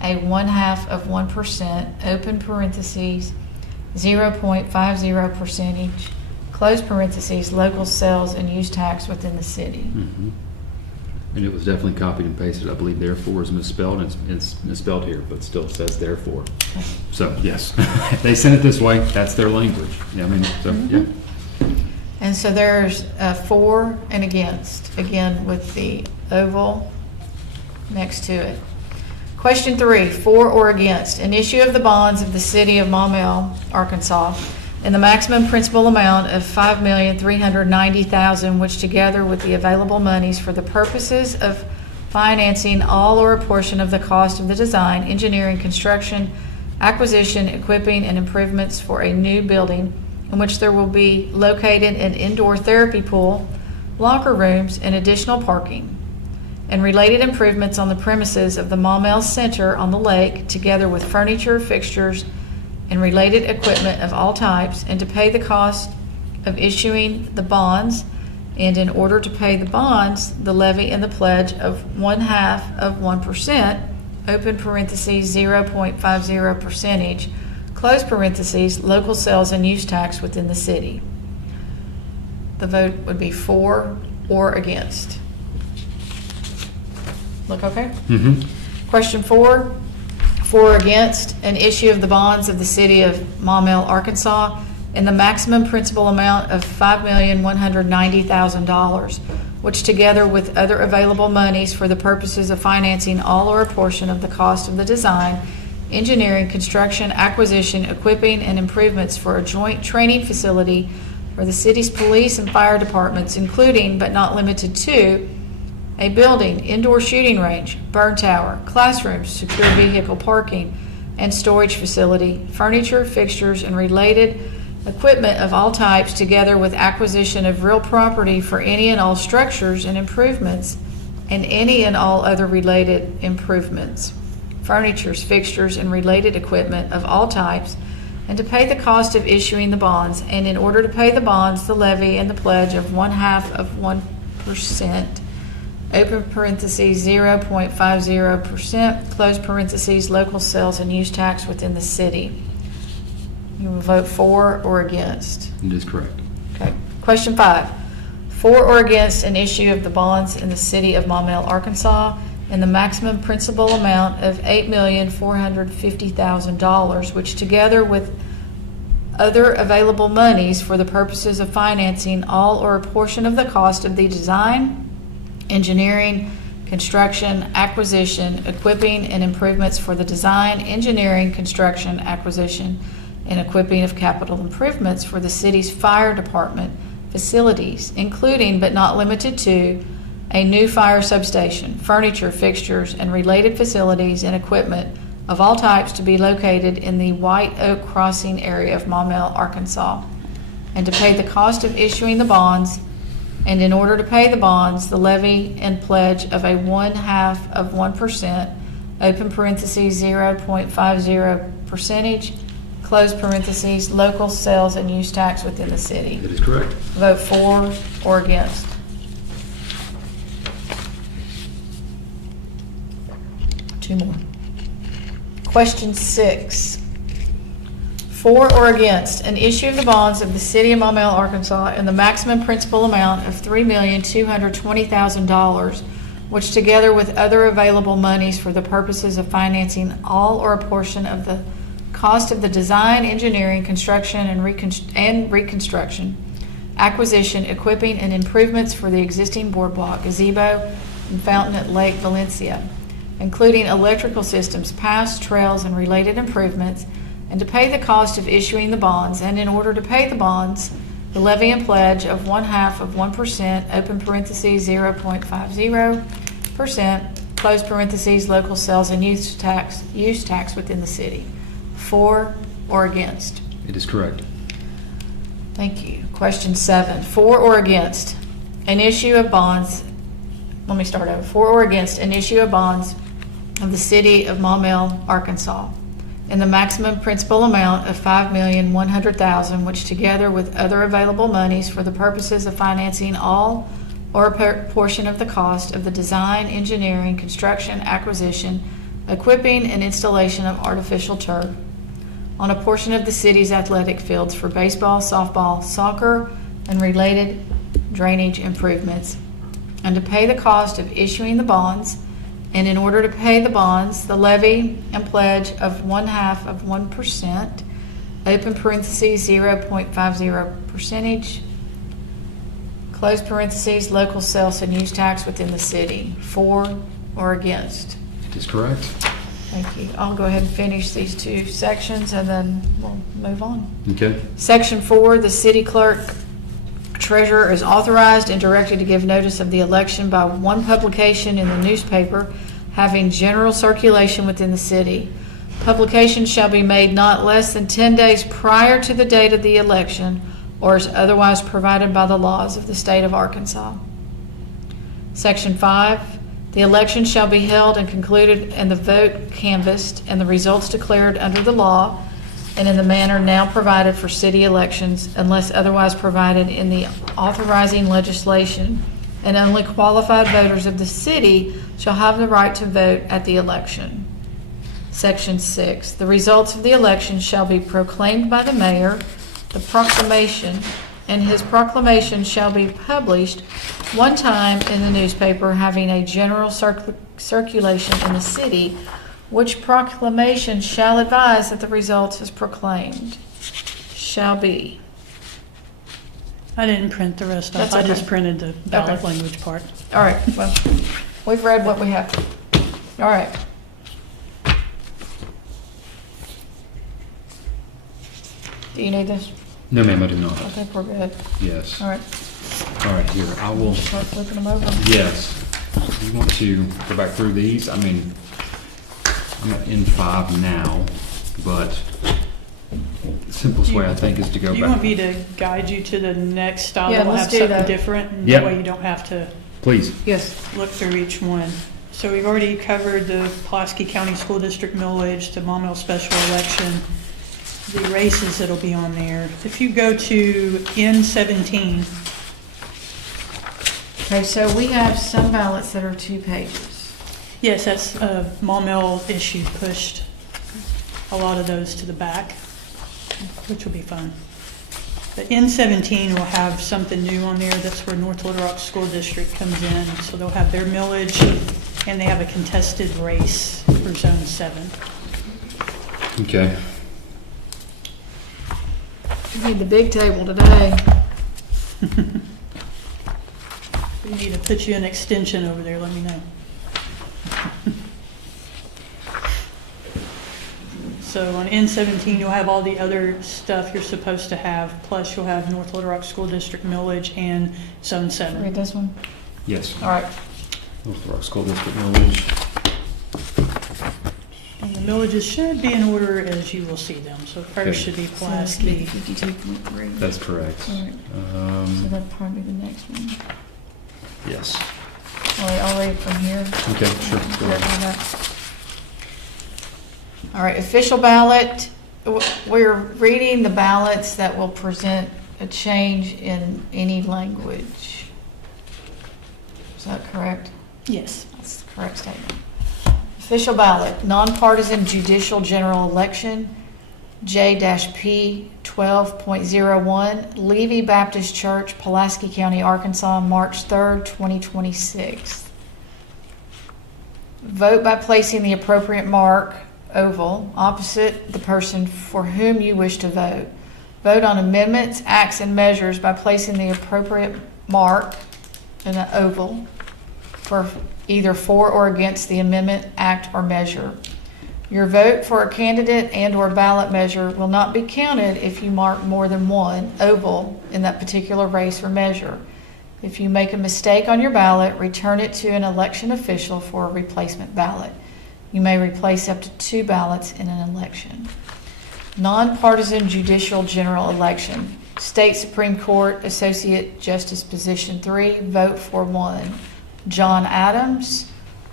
0.5%, open parentheses, 0.50 percentage, close parentheses, local sales and use tax within the city. Mhm. And it was definitely copied and pasted. I believe therefore is misspelled, and it's misspelled here, but still says therefore. So, yes, they sent it this way. That's their language. Yeah, I mean, so, yeah. And so there's for and against, again with the oval next to it. Question 3, for or against an issue of the bonds of the city of Maumelle, Arkansas, in the maximum principal amount of $5,390,000, which together with the available monies for the purposes of financing all or a portion of the cost of the design, engineering, construction, acquisition, equipping, and improvements for a new building in which there will be located an indoor therapy pool, locker rooms, and additional parking, and related improvements on the premises of the Maumelle Center on the lake, together with furniture, fixtures, and related equipment of all types, and to pay the cost of issuing the bonds, and in order to pay the bonds, the levy and the pledge of 0.5%, open parentheses, 0.50 percentage, close parentheses, local sales and use tax within the city. The vote would be for or against. Look okay? Mm-hmm. Question 4, for or against an issue of the bonds of the city of Maumelle, Arkansas in the maximum principal amount of $5,190,000, which together with other available monies for the purposes of financing all or a portion of the cost of the design, engineering, construction, acquisition, equipping, and improvements for a joint training facility for the city's police and fire departments, including but not limited to a building, indoor shooting range, burn tower, classrooms, secure vehicle parking, and storage facility, furniture, fixtures, and related equipment of all types, together with acquisition of real property for any and all structures and improvements, and any and all other related improvements, furnitures, fixtures, and related equipment of all types, and to pay the cost of issuing the bonds, and in order to pay the bonds, the levy and the pledge of 0.5%, open parentheses, 0.50%, close parentheses, local sales and use tax within the city. You will vote for or against. It is correct. Okay. Question 5, for or against an issue of the bonds in the city of Maumelle, Arkansas, in the maximum principal amount of $8,450,000, which together with other available monies for the purposes of financing all or a portion of the cost of the design, engineering, construction, acquisition, equipping, and improvements for the design, engineering, construction, acquisition, and equipping of capital improvements for the city's fire department facilities, including but not limited to a new fire substation, furniture, fixtures, and related facilities and equipment of all types to be located in the White Oak Crossing area of Maumelle, Arkansas, and to pay the cost of issuing the bonds, and in order to pay the bonds, the levy and pledge of a 0.5%, open parentheses, 0.50 percentage, close parentheses, local sales and use tax within the city. It is correct. Vote for or against. Two more. Question 6. For or against an issue of the bonds of the City of Maumelle, Arkansas in the maximum principal amount of $3,220,000, which together with other available monies for the purposes of financing all or a portion of the cost of the design, engineering, construction, and reconstruction, acquisition, equipping, and improvements for the existing boardwalk, gazebo, and fountain at Lake Valencia, including electrical systems, paths, trails, and related improvements, and to pay the cost of issuing the bonds, and in order to pay the bonds, the levy and pledge of 1/2 of 1%, open parentheses, 0.50%, close parentheses, local sales and use tax within the city. For or against? It is correct. Thank you. Question 7. For or against an issue of bonds, let me start over. For or against an issue of bonds of the City of Maumelle, Arkansas, in the maximum principal amount of $5,100,000, which together with other available monies for the purposes of financing all or a portion of the cost of the design, engineering, construction, acquisition, equipping, and installation of artificial turf on a portion of the city's athletic fields for baseball, softball, soccer, and related drainage improvements, and to pay the cost of issuing the bonds, and in order to pay the bonds, the levy and pledge of 1/2 of 1%, open parentheses, 0.50%, close parentheses, local sales and use tax within the city. For or against? It is correct. Thank you. I'll go ahead and finish these two sections and then we'll move on. Okay. Section 4, the city clerk treasurer is authorized and directed to give notice of the election by one publication in the newspaper having general circulation within the city. Publication shall be made not less than 10 days prior to the date of the election or as otherwise provided by the laws of the state of Arkansas. Section 5, the election shall be held and concluded and the vote canvassed and the results declared under the law and in the manner now provided for city elections unless otherwise provided in the authorizing legislation, and only qualified voters of the city shall have the right to vote at the election. Section 6, the results of the election shall be proclaimed by the mayor, the proclamation, and his proclamation shall be published one time in the newspaper having a general circulation in the city, which proclamation shall advise that the results as proclaimed shall be. I didn't print the rest off. That's I okay. just printed the ballot Okay. language part. All right, well, we've read what we have. All right. Do you need this? No, ma'am, I do not. I think we're good. Yes. All right, All right, here, I will, start flipping them over. yes. You want to go back through these? I mean, I'm at N5 now, but the simplest way I think is to go Do you want back. me to guide you to the next style Yeah, that will let's have do something that. different? And Yep. that way you don't have to Please. Yes. look through each one. So we've already covered the Pulaski County School District millage, the Maumelle special election, the races that'll be on there. If you go to N17, Okay, so we have some ballots that are 2 pages. yes, that's Maumelle issue pushed a lot of those to the back, which will be fun. But N17 will have something new on there. That's where North Little Rock School District comes in. So they'll have their millage, and they have a contested race for Zone 7. Okay. We need the big table today. If you need to put you an extension over there, let me know. So on N17, you'll have all the other stuff you're supposed to have, plus you'll have North Little Rock School District millage and Zone 7. Read this one. Yes. All right. North Little Rock School District millage. And the millages should be in order as you will see them. So Okay. first should be So this would be Pulaski. 52.3. That's correct. All right. So that'll probably be the next one. Yes. All right, I'll read it from here. Okay, sure. Go ahead. All right, official ballot. We're reading the ballots that will present a change in any language. Is that correct? Yes. That's the correct statement. Official ballot, nonpartisan judicial general election, J-P 12.01, Levy Baptist Church, Pulaski County, Arkansas, March 3rd, 2026. Vote by placing the appropriate mark, oval, opposite the person for whom you wish to vote. Vote on amendments, acts, and measures by placing the appropriate mark in an oval for either for or against the amendment, act, or measure. Your vote for a candidate and/or ballot measure will not be counted if you mark more than one oval in that particular race or measure. If you make a mistake on your ballot, return it to an election official for a replacement ballot. You may replace up to 2 ballots in an election. Nonpartisan judicial general election. State Supreme Court Associate Justice Position 3, vote for 1. John Adams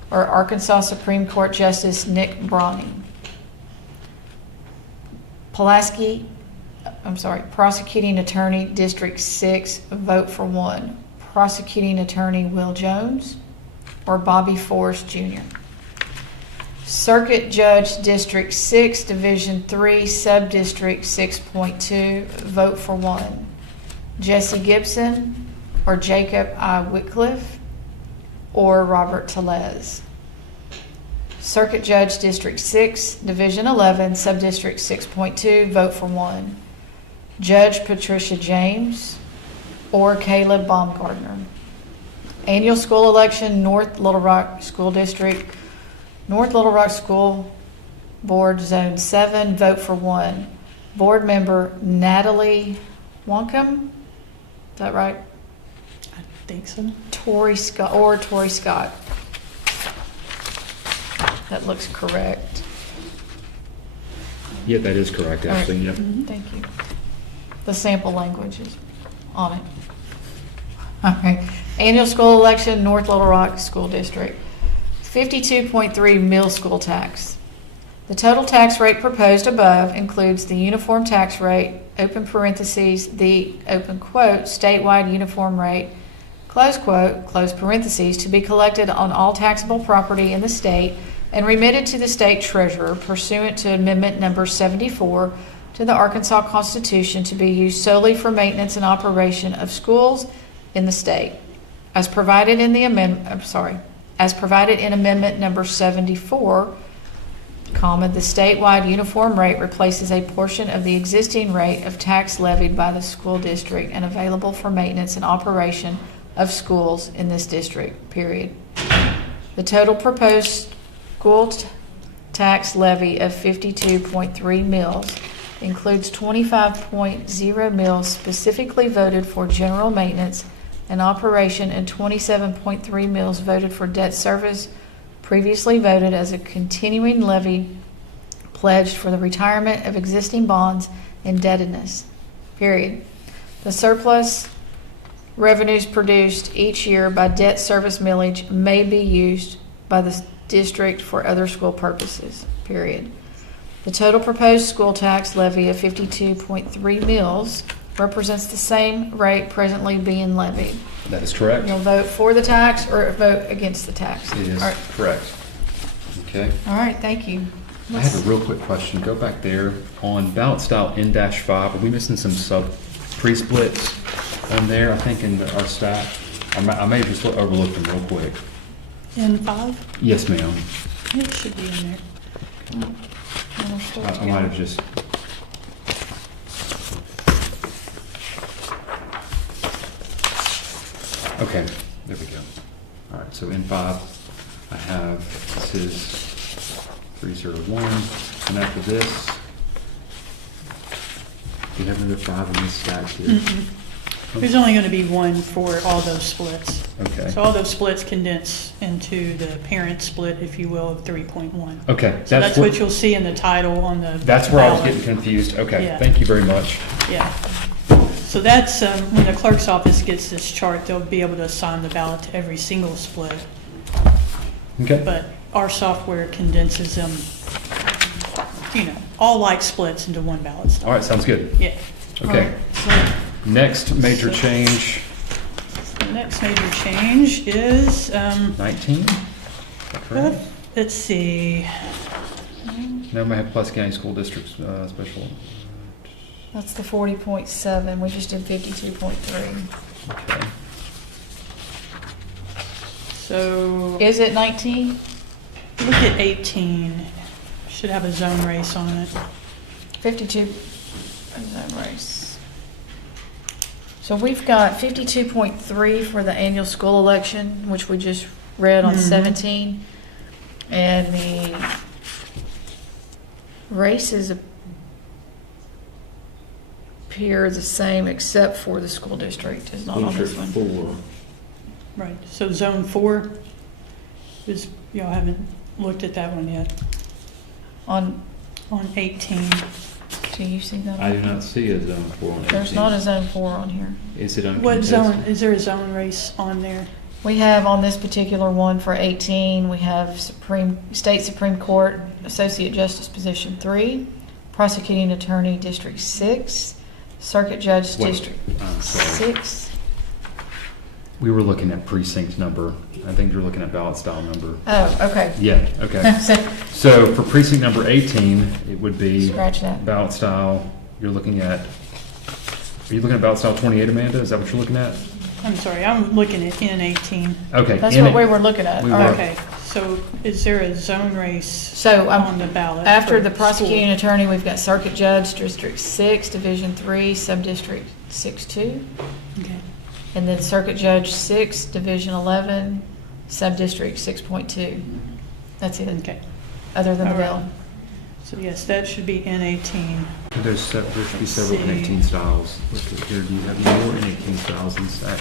or Arkansas Supreme Court Justice Nick Browning. Prosecuting Attorney District 6, vote for 1. Prosecuting Attorney Will Jones or Bobby Forrest Jr. Circuit Judge District 6, Division 3, Subdistrict 6.2, vote for 1. Jesse Gibson or Jacob I. Whitcliffe or Robert Telez. Circuit Judge District 6, Division 11, Subdistrict 6.2, vote for 1. Judge Patricia James or Caleb Baumgardner. Annual school election, North Little Rock School District, North Little Rock School Board Zone 7, vote for 1. Board member Natalie Wankum, is that right? I think so. Tori Scott. That looks correct. Yeah, that is correct, actually, yep. Thank you. The sample language is on it. All right. Annual school election, North Little Rock School District. 52.3 mill school tax. The total tax rate proposed above includes the uniform tax rate, open parentheses, the, open quote, statewide uniform rate, close quote, close parentheses, to be collected on all taxable property in the state and remitted to the state treasurer pursuant to Amendment Number 74 to the Arkansas Constitution to be used solely for maintenance and operation of schools in the state, as provided in the as provided in Amendment Number 74, the statewide uniform rate replaces a portion of the existing rate of tax levied by the school district and available for maintenance and operation of schools in this district, period. The total proposed school tax levy of 52.3 mills includes 25.0 mills specifically voted for general maintenance and operation and 27.3 mills voted for debt service, previously voted as a continuing levy pledged for the retirement of existing bonds indebtedness, period. The surplus revenues produced each year by debt service millage may be used by the district for other school purposes, period. The total proposed school tax levy of 52.3 mills represents the same rate presently being levied. That is correct. You'll vote for the tax or vote against the tax? It is All right. correct. Okay. All right, thank you. I have a real quick question. Go back there on ballot style N-5. Are we missing some pre-splits on there? I think in our stack. I may have just overlooked them real quick. N5? Yes, ma'am. It should be in there. I might have just. Okay, there we go. All right, so N5, I have, this is 301, and after this, do you have another 5 in this stack here? There's only going to be one for all those splits. Okay. So all those splits condense into the parent split, if you will, of 3.1. Okay. So that's what you'll see in the title on the That's where I was ballot. getting confused. Okay, Yeah. thank you very much. Yeah. So that's, when the clerk's office gets this chart, they'll be able to assign the ballot to every single split. Okay. But our software condenses them, all like splits into one ballot style. All right, sounds good. Yeah. Okay. All right, Next major change, so the next major change is, 19? Is that correct? let's see. Now we have Pulaski County School District special. That's the 40.7, we just did 52.3. Okay. So Is it 19? look at 18. Should have a zone race on it. 52, is that race? So we've got 52.3 for the annual school election, which we just read on 17. And the races appear the same except for the school district is not on this one. District 4. Right, so zone 4 is, y'all haven't looked at that one yet, On, on 18. do you see that? I do not see a zone 4 on 18. There's not a zone 4 on here. Is it What uncontested? zone, is there a zone race on there? We have on this particular one for 18, we have State Supreme Court Associate Justice Position 3, Prosecuting Attorney District 6, Circuit Judge Wait, District I'm sorry. 6. We were looking at precinct number. I think you're looking at ballot style number. Oh, okay. Yeah, okay. So for precinct number 18, it would be Scratch that. ballot style, you're looking at, are you looking at ballot style 28, Amanda? Is that what you're looking at? I'm sorry, I'm looking at N18. Okay. That's in what it- we were looking at. we All right. were. Okay, so is there a zone race So on the ballot? after for the prosecuting school? attorney, we've got Circuit Judge District 6, Division 3, Subdistrict 6-2. Okay. And then Circuit Judge 6, Division 11, Subdistrict 6.2. That's it, Okay, other than the All right. bill. so yes, that should be N18. There should be several See. N18 styles. Look at here, do you have any more N18 styles in stack?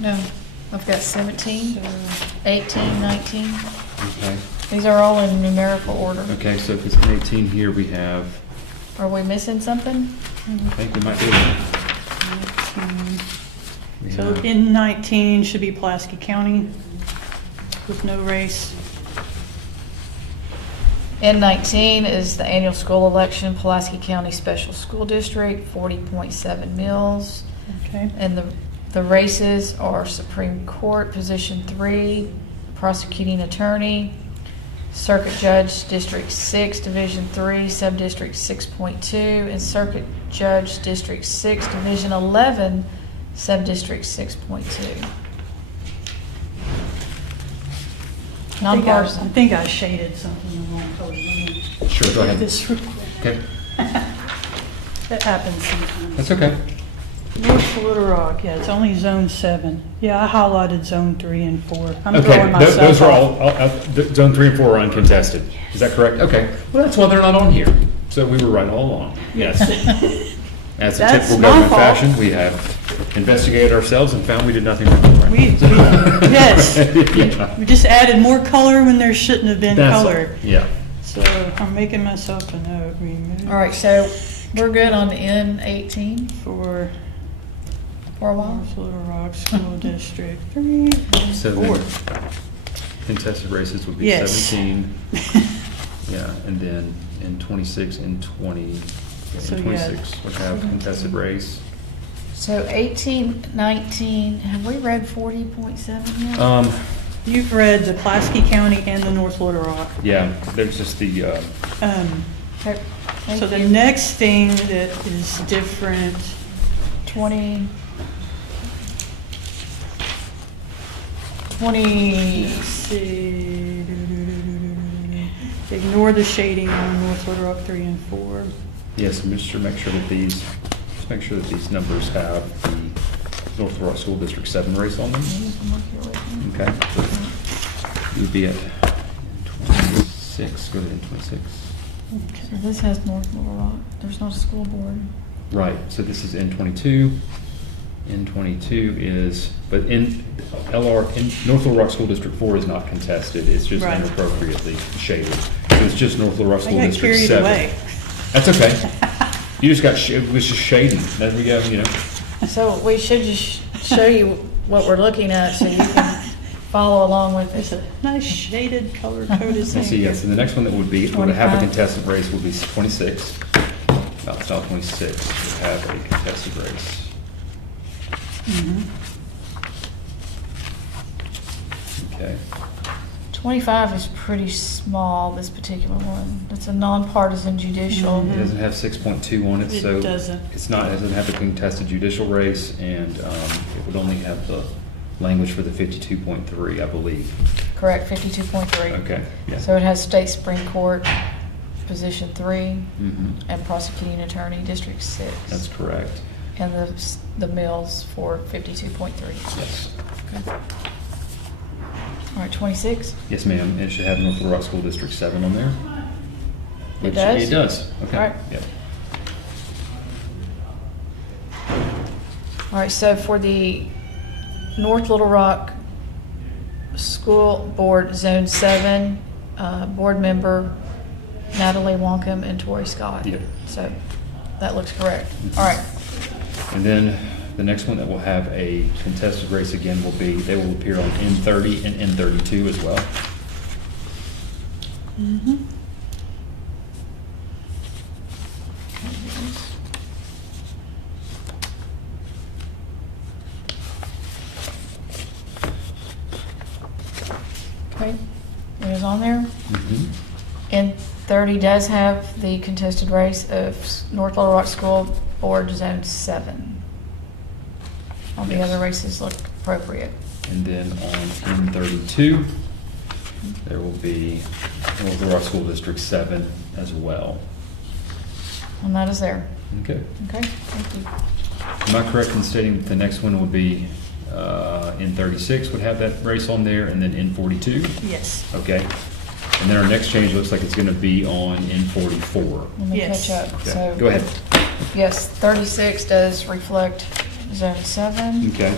No, I've got 17, So 18, 19. Okay. These are all in numerical order. Okay, so if it's N18 here, we have, Are we missing something? I think we might be. 19. We So have- N19 should be Pulaski County with no race. N19 is the annual school election, Pulaski County Special School District, 40.7 mils. Okay, And the races are Supreme Court, Position 3, Prosecuting Attorney, Circuit Judge, District 6, Division 3, Subdistrict 6.2, and Circuit Judge, District 6, Division 11, Subdistrict 6.2. I Nonpartisan. think I shaded something the wrong color. Let me Sure, go look at ahead. this real quick. Okay, That happens sometimes. that's okay. North Little Rock, yeah, it's only zone 7. Yeah, I highlighted zone 3 and 4. I'm Okay, throwing myself those are off. all, zone 3 and 4 are uncontested. Is that correct? Okay, well, that's why they're not on here. So we were right all along. Yes. As a That's typical my government fault. fashion, we have investigated ourselves and found we did nothing wrong. Yes, Yeah. we just added more color when there shouldn't have been That's all. color. Yeah. So I'm making myself a note, remove All right, so we're good on the N18 for for a while? North Little Rock School District 3 and So 4. then contested races would be Yes. 17. Yeah, and then in 26 and 20, So, and yeah. 26 would have contested race. So 18, 19, have we read 40.7 yet? You've read the Pulaski County and the North Little Rock. Yeah, there's just the, Okay, thank So the you. next thing that is different, 20, 20, let's see, ignore the shading on North Little Rock 3 and 4. yes, and just to make sure that these, just make sure that these numbers have the North Little Rock School District 7 race on them. Okay. You'd be at 26, go ahead, 26. So this has North Little Rock. There's not a school board. Right, so this is N22. N22 is, but in North Little Rock School District 4 is not contested, it's just Right. inappropriately shaded. So it's just North Little Rock I School got District carried 7. away. That's okay. You just got, it was just shading, there we go, you know. So we should just show you what we're looking at so you can follow along with There's it. a nice shaded color-coded And thing see, here. yes, and the next one that would be, would have a 25. contested race would be 26. Ballot style 26 would have a contested race. Mhm. Okay. 25 is pretty small, this particular one. It's a nonpartisan judicial. It doesn't have 6.2 on it, It so doesn't. it doesn't have a contested judicial race, and it would only have the language for the 52.3, I believe. Correct, 52.3. Okay, yeah. So it has state Supreme Court, position 3, Mhm. and prosecuting attorney, District 6. That's correct. And the mills for 52.3. Yes. Okay. All right, 26? Yes, ma'am. It should have North Little Rock School District 7 on there. It does? It does. Okay. All right. Yep. All right, so for the North Little Rock School Board Zone 7, board member Natalie Wonkum and Tori Scott. Yep. So that looks correct. All right, And then the next one that will have a contested race again will be, they will appear on N30 and N32 as well. Mhm. okay, it is on there. Mhm. N30 does have the contested race of North Little Rock School Board Zone 7. All the Yes. other races look appropriate. And then on N32, there will be North Little Rock School District 7 as well. And that is there. Okay. Okay, thank you. Am I correct in stating that the next one would be N36 would have that race on there, and then N42? Yes. Okay. And then our next change looks like it's going to be on N44. Let me Yes. catch up. Okay, So, go ahead. yes, 36 does reflect Zone 7. Okay.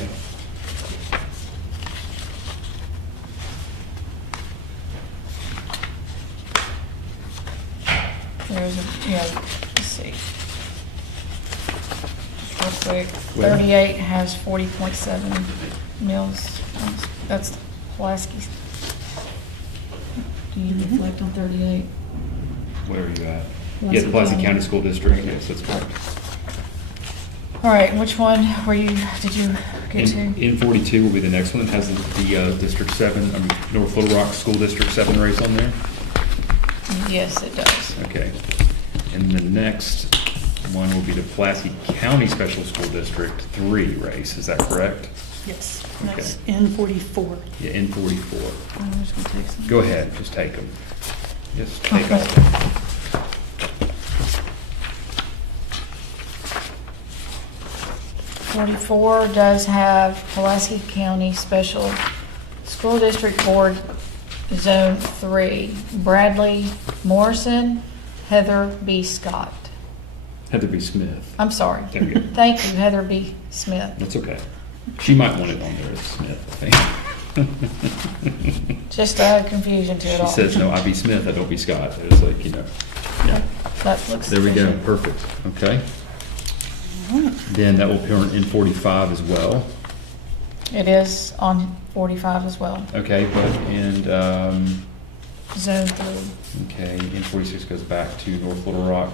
There's a, yeah, let's see. Just real quick, Where? 38 has 40.7 mils. That's Pulaski's. Do you reflect on 38? Where are you at? Pulaski Yeah, the Pulaski County. County School District, yes, that's correct. All right, which one were you, did you get to? N42 will be the next one, it has the District 7, North Little Rock School District 7 race on there. Yes, it does. Okay. And the next one will be the Pulaski County Special School District 3 race, is that correct? Yes. And that's Okay. N44. Yeah, N44. I'm just gonna take some. Go ahead, just take them. Just take Okay. them. 44 does have Pulaski County Special School District Board Zone 3, Bradley Morrison, Heather B. Scott. Heather B. Smith. I'm sorry. There you go. Thank you, Heather B. Smith. That's okay. She might want it on there as Smith, I think. Just to add confusion to it all. She says, no, I be Smith, I don't be Scott. It's like, you know. Yeah. That looks There we go, sufficient. perfect, okay. Then that will appear on N45 as well. It is on 45 as well. Okay, but, and, Zone 3. okay, N46 goes back to North Little Rock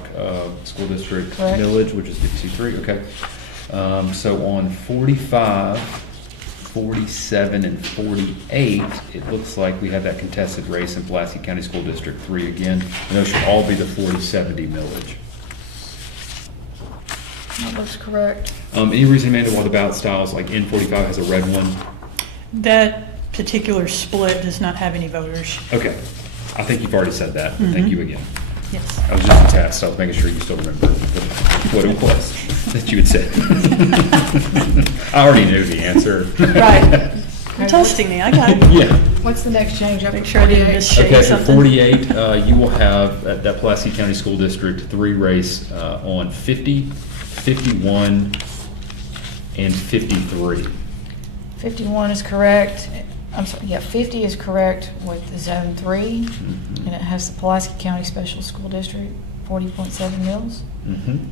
School District Correct. Village, which is 52.3, okay. So on 45, 47, and 48, it looks like we have that contested race in Pulaski County School District 3 again. And those should all be the 40-70 millage. That looks correct. Any reason, Amanda, why the ballot styles, like N45 has a red one? That particular split does not have any voters. Okay, I think you've already said that, but thank you again. Yes. I was just a test, I was making sure you still remember what it was that you had said. I already knew the answer. Right. You're testing me, I got it. Yeah. What's the next change after Make sure I didn't 48? miss shade Okay, for something. 48, you will have that Pulaski County School District 3 race on 50, 51, and 53. 51 is correct. I'm sorry, yeah, 50 is correct with the Zone 3, Mhm. and it has the Pulaski County Special School District, 40.7 mils. Mhm.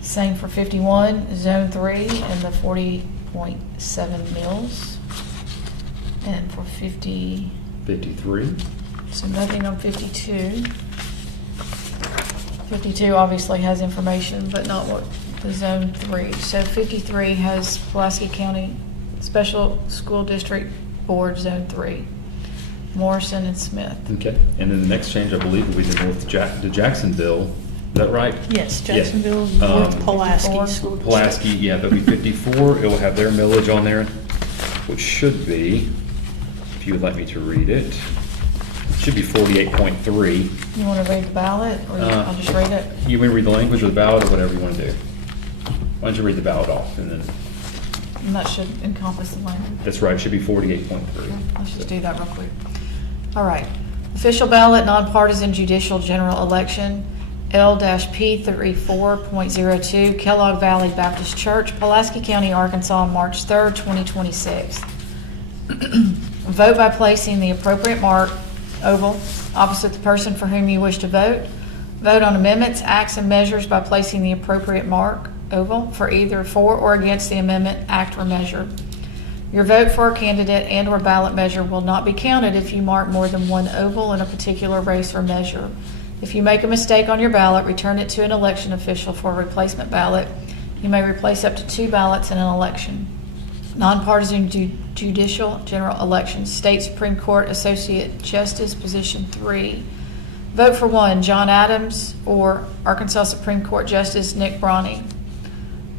Same for 51, Zone 3, and the 40.7 mils. And for 50, 53. so nothing on 52. 52 obviously has information, but not what the Zone 3. So 53 has Pulaski County Special School District Board Zone 3. Morrison, and Smith. Okay, and then the next change, I believe, will be to Jacksonville. Is that right? Yes, Yeah. Jacksonville, North 54. Pulaski School District. Pulaski, yeah, that'll be 54. It will have their millage on there, which should be, if you would like me to read it, should be 48.3. You want to read the ballot, or I'll just read it? You may read the language or the ballot, or whatever you want to do. Why don't you read the ballot off, and then, And that should encompass the language. that's right, it should be 48.3. Let's just do that real quick. All right. Official ballot, nonpartisan judicial general election, L-P 34.02, Kellogg Valley Baptist Church, Pulaski County, Arkansas, March 3rd, 2026. Vote by placing the appropriate mark, oval, opposite the person for whom you wish to vote. Vote on amendments, acts, and measures by placing the appropriate mark, oval, for either for or against the amendment, act, or measure. Your vote for a candidate and/or ballot measure will not be counted if you mark more than one oval in a particular race or measure. If you make a mistake on your ballot, return it to an election official for a replacement ballot. You may replace up to 2 ballots in an election. Nonpartisan judicial general election, State Supreme Court Associate Justice, Position 3. Vote for 1, John Adams, or Arkansas Supreme Court Justice Nick Bronny.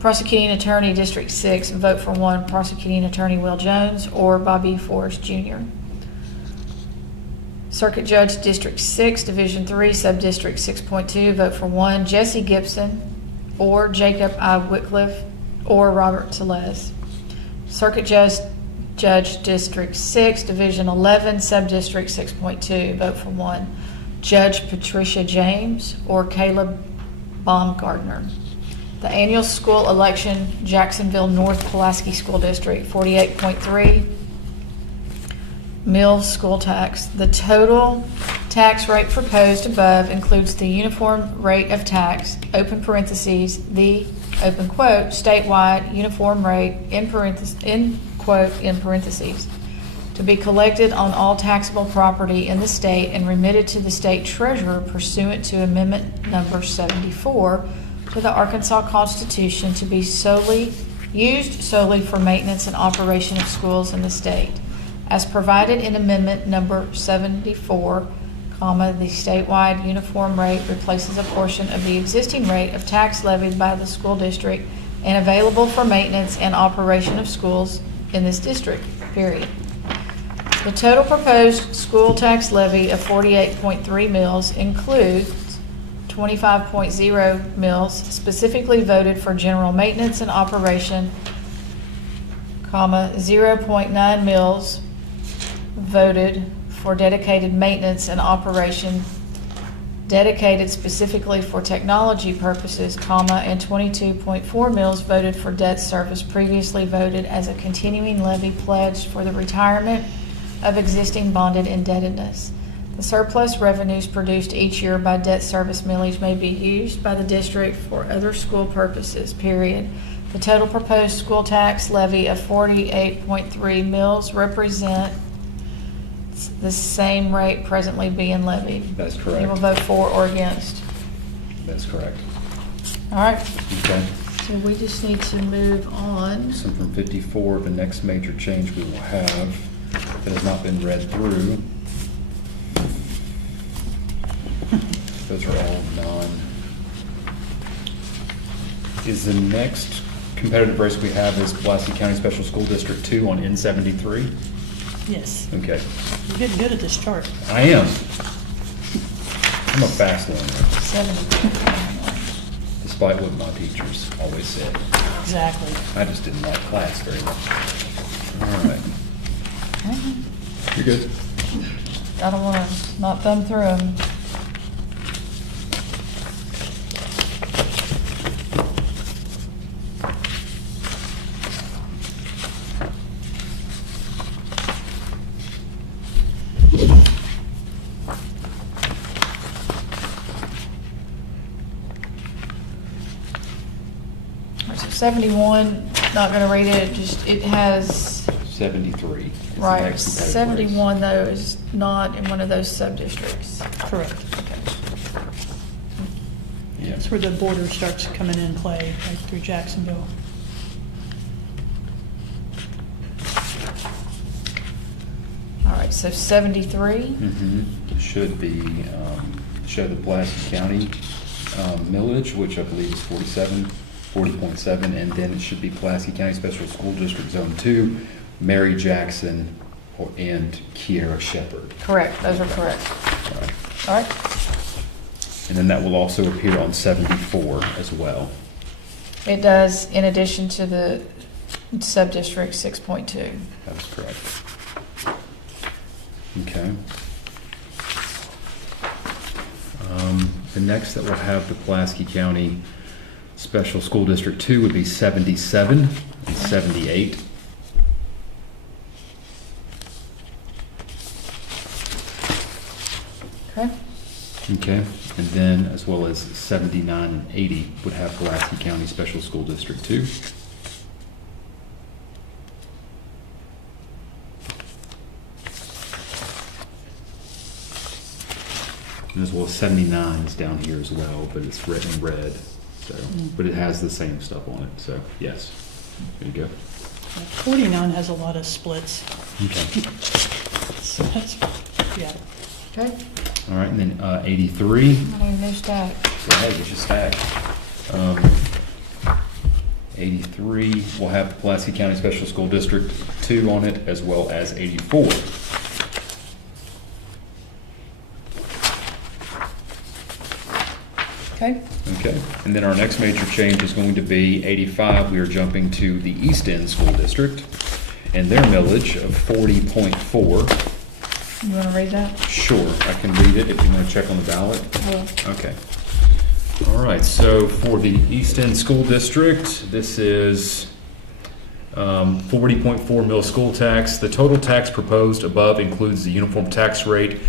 Prosecuting Attorney, District 6, vote for 1, Prosecuting Attorney Will Jones or Bobby Forrest Jr. Circuit Judge, District 6, Division 3, Subdistrict 6.2, vote for 1, Jesse Gibson or Jacob I. Whitcliffe or Robert Telez. Circuit Judge, District 6, Division 11, Subdistrict 6.2, vote for 1, Judge Patricia James or Caleb Baumgardner. The annual school election, Jacksonville North Pulaski School District, 48.3, mills school tax. The total tax rate proposed above includes the uniform rate of tax, open parentheses, the, open quote, statewide uniform rate, in parentheses, in quote, in parentheses, to be collected on all taxable property in the state and remitted to the state treasurer pursuant to Amendment Number 74 to the Arkansas Constitution to be used solely for maintenance and operation of schools in the state. As provided in Amendment Number 74, the statewide uniform rate replaces a portion of the existing rate of tax levied by the school district and available for maintenance and operation of schools in this district, period. The total proposed school tax levy of 48.3 mills includes 25.0 mills specifically voted for general maintenance and operation, 0.9 mills voted for dedicated maintenance and operation, dedicated specifically for technology purposes, and 22.4 mills voted for debt service previously voted as a continuing levy pledged for the retirement of existing bonded indebtedness. The surplus revenues produced each year by debt service millage may be used by the district for other school purposes, period. The total proposed school tax levy of 48.3 mills represent the same rate presently being levied. That's correct. You will vote for or against. That's correct. All right, Okay. so we just need to move on. So from 54, the next major change we will have that has not been read through. Those are all Is the next competitive race we have is Pulaski County Special School District 2 on N73? Yes. Okay. You're getting good at this chart. I am. I'm a fast learner, 70. despite what my teachers always said. Exactly. I just didn't like class very much. All right. You're good. I don't want to not thumb through them. All right, so 71, not going to read it, it has, 73. is the right, next competitive race. 71 though is not in one of those sub-districts. Correct. Okay. Yeah. That's where the border starts coming in play, right through Jacksonville. All right, right, so 73, Should be, show the Pulaski County millage, which I believe is 40.7, and then it should be Pulaski County Special School District Zone 2, Mary Jackson, and Kiera Shepherd. correct, those are correct. All right. All right, And then that will also appear on 74 as well. it does, in addition to the sub-district 6.2. That is correct. Okay. The next that will have the Pulaski County Special School District 2 would be 77 and 78. Okay, Okay, and then as well as 79 and 80 would have Pulaski County Special School District 2. And as well as 79 is down here as well, but it's red and red, so, but it has the same stuff on it, so yes. There you go. 49 has a lot of splits. Okay. So that's, yeah. okay, All right, and then 83. I don't even know stack. So hey, it's just stack. 83 will have Pulaski County Special School District 2 on it, as well as 84. Okay, Okay, and then our next major change is going to be 85. We are jumping to the East End School District and their millage of 40.4. you want to read that? Sure, I can read it if you want to check on the ballot. Well, Okay. All right, so for the East End School District, this is 40.4 mil school tax. The total tax proposed above includes the uniform tax rate,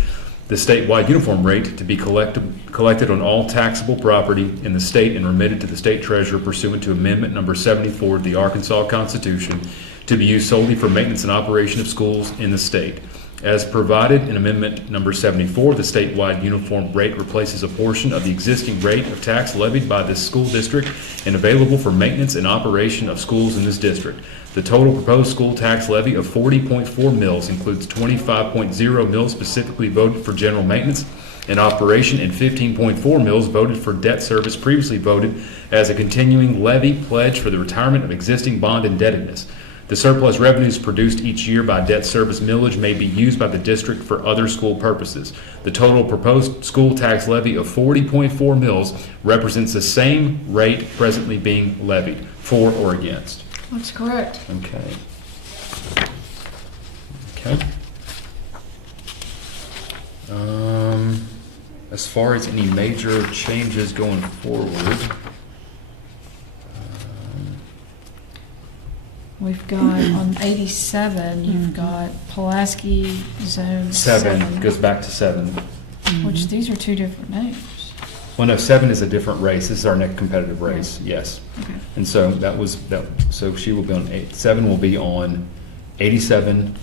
the statewide uniform rate to be collected on all taxable property in the state and remitted to the state treasurer pursuant to Amendment Number 74 of the Arkansas Constitution to be used solely for maintenance and operation of schools in the state. As provided in Amendment Number 74, the statewide uniform rate replaces a portion of the existing rate of tax levied by this school district and available for maintenance and operation of schools in this district. The total proposed school tax levy of 40.4 mils includes 25.0 mils specifically voted for general maintenance and operation and 15.4 mils voted for debt service previously voted as a continuing levy pledge for the retirement of existing bond indebtedness. The surplus revenues produced each year by debt service millage may be used by the district for other school purposes. The total proposed school tax levy of 40.4 mils represents the same rate presently being levied, for or against. that's correct. Okay. Okay. As far as any major changes going forward, We've got on 87, you've got Pulaski Zone 7 goes back to 7. which these are two different names. Well, no, 7 is a different race. This is our next competitive race, yes. Okay. And so that was, that. So she will be on 8, 7 will be on 87.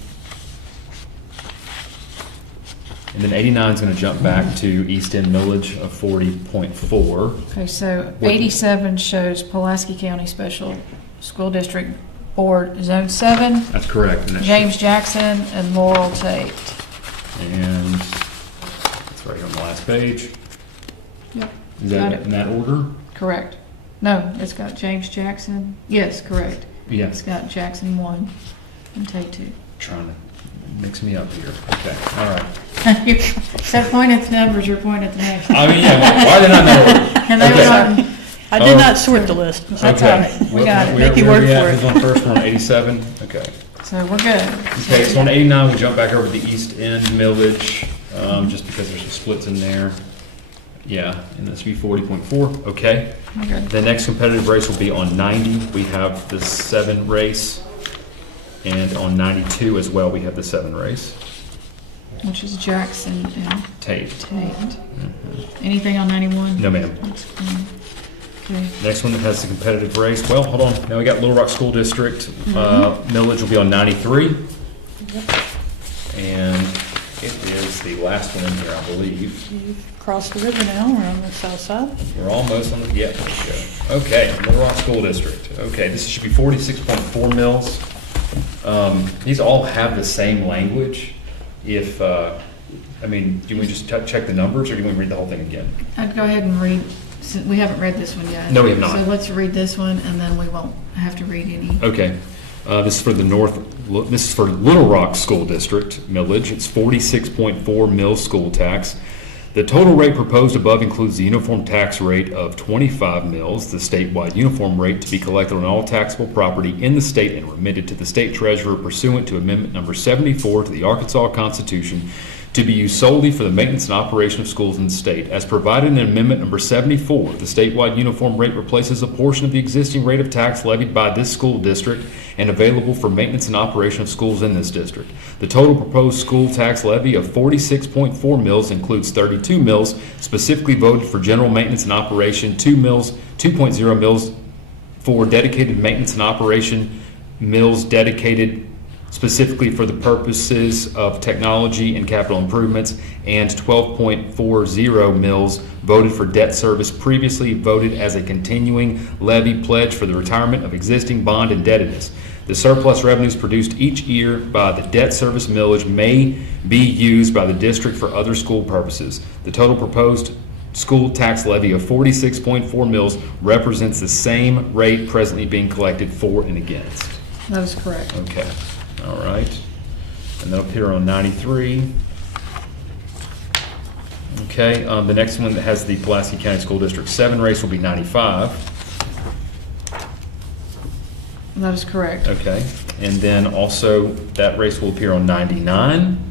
And then 89 is going to jump back to East End millage of 40.4. Okay, so What- 87 shows Pulaski County Special School District Board Zone 7, That's correct. And that James Jackson and Laurel Tate. And it's right here on the last page. Yep. Is Got that it. in that order? Correct. No, it's got James Jackson. Yes, correct. It's Yes. got Jackson 1 and Tate 2. Trying to mix me up here. Okay, all right. So point at the numbers, you're pointing at the names. I mean, yeah, why did I know? And they Okay. were on, I did Oh. not sort the list. That's all right. We got it. Make you work for it. Who's on first? We're on 87? Okay. so we're good. Okay, so on 89, we jump back over to the East End millage, just because there's some splits in there. Yeah, and this will be 40.4, okay. We're good. The next competitive race will be on 90. We have the 7 race. And on 92 as well, we have the 7 race. Which is Jackson and Tate. Tate. Anything on 91? No, ma'am. That's fine. Okay. Next one that has the competitive race, well, hold on, now we got Little Rock School District, millage will be on 93. And it is the last one in here, I believe. You've crossed the river now, we're on the south side. We're almost on the, yeah, there we go. Okay, Little Rock School District, okay, this should be 46.4 mils. These all have the same language, if, I mean, do we just check the numbers, or do we read the whole thing again? I'd go ahead and read, since we haven't read this one yet. No, we have not. So let's read this one, and then we won't have to read any. Okay. This is for this is for Little Rock School District millage. It's 46.4 mils school tax. The total rate proposed above includes the uniform tax rate of 25 mils, the statewide uniform rate to be collected on all taxable property in the state and remitted to the state treasurer pursuant to Amendment Number 74 to the Arkansas Constitution, to be used solely for the maintenance and operation of schools in the state. As provided in Amendment Number 74, the statewide uniform rate replaces a portion of the existing rate of tax levied by this school district and available for maintenance and operation of schools in this district. The total proposed school tax levy of 46.4 mils includes 32 mils specifically voted for general maintenance and operation, 2.0 mils for dedicated maintenance and operation, mills dedicated specifically for the purposes of technology and capital improvements, and 12.40 mils voted for debt service previously voted as a continuing levy pledge for the retirement of existing bond indebtedness. The surplus revenues produced each year by the debt service millage may be used by the district for other school purposes. The total proposed school tax levy of 46.4 mils represents the same rate presently being collected for and against. That is correct. Okay, all right. And then up here on 93. Okay, the next one that has the Pulaski County School District 7 race will be 95. That is correct. Okay, and then also that race will appear on 99.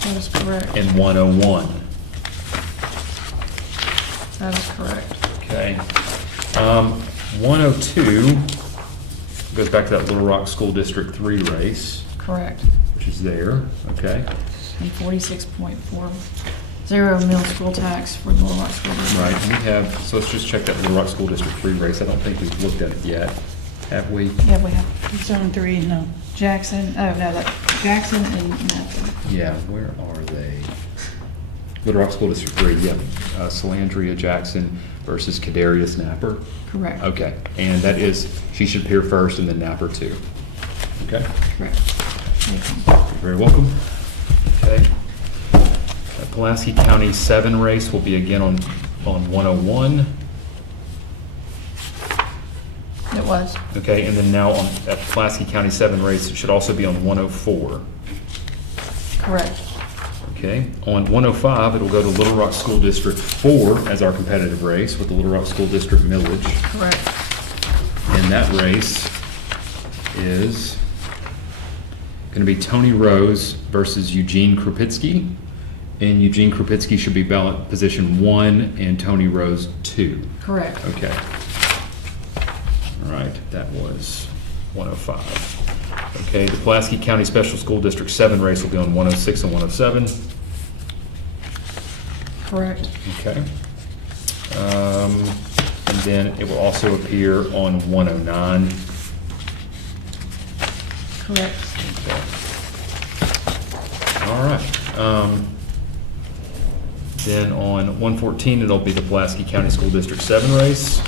That is correct. And 101. That is correct. Okay. 102 goes back to that Little Rock School District 3 race, Correct. which is there, okay? And 46.40 mil school tax for the Little Rock School District. Right, we have, so let's just check that Little Rock School District 3 race. I don't think we've looked at it yet, have we? Yeah, we have Zone 3, no. Jackson, oh, no, that, Jackson and nothing. Yeah, where are they? Little Rock School District 3, yeah. Salandria Jackson versus Kadarius Napper. Correct. Okay, and that is, she should appear first and then Napper 2. Okay, Correct. Thank you. you're very welcome. Okay. That Pulaski County 7 race will be again on 101. It was. Okay, and then now on that Pulaski County 7 race, it should also be on 104. Correct. Okay, on 105, it'll go to Little Rock School District 4 as our competitive race with the Little Rock School District millage. Correct. And that race is going to be Tony Rose versus Eugene Krupitsky. And Eugene Krupitsky should be ballot position 1 and Tony Rose 2. Correct. Okay. All right, that was 105. Okay, the Pulaski County Special School District 7 race will be on 106 and 107. Correct. Okay. And then it will also appear on 109. Correct. Okay. All right. Then on 114, it'll be the Pulaski County School District 7 race.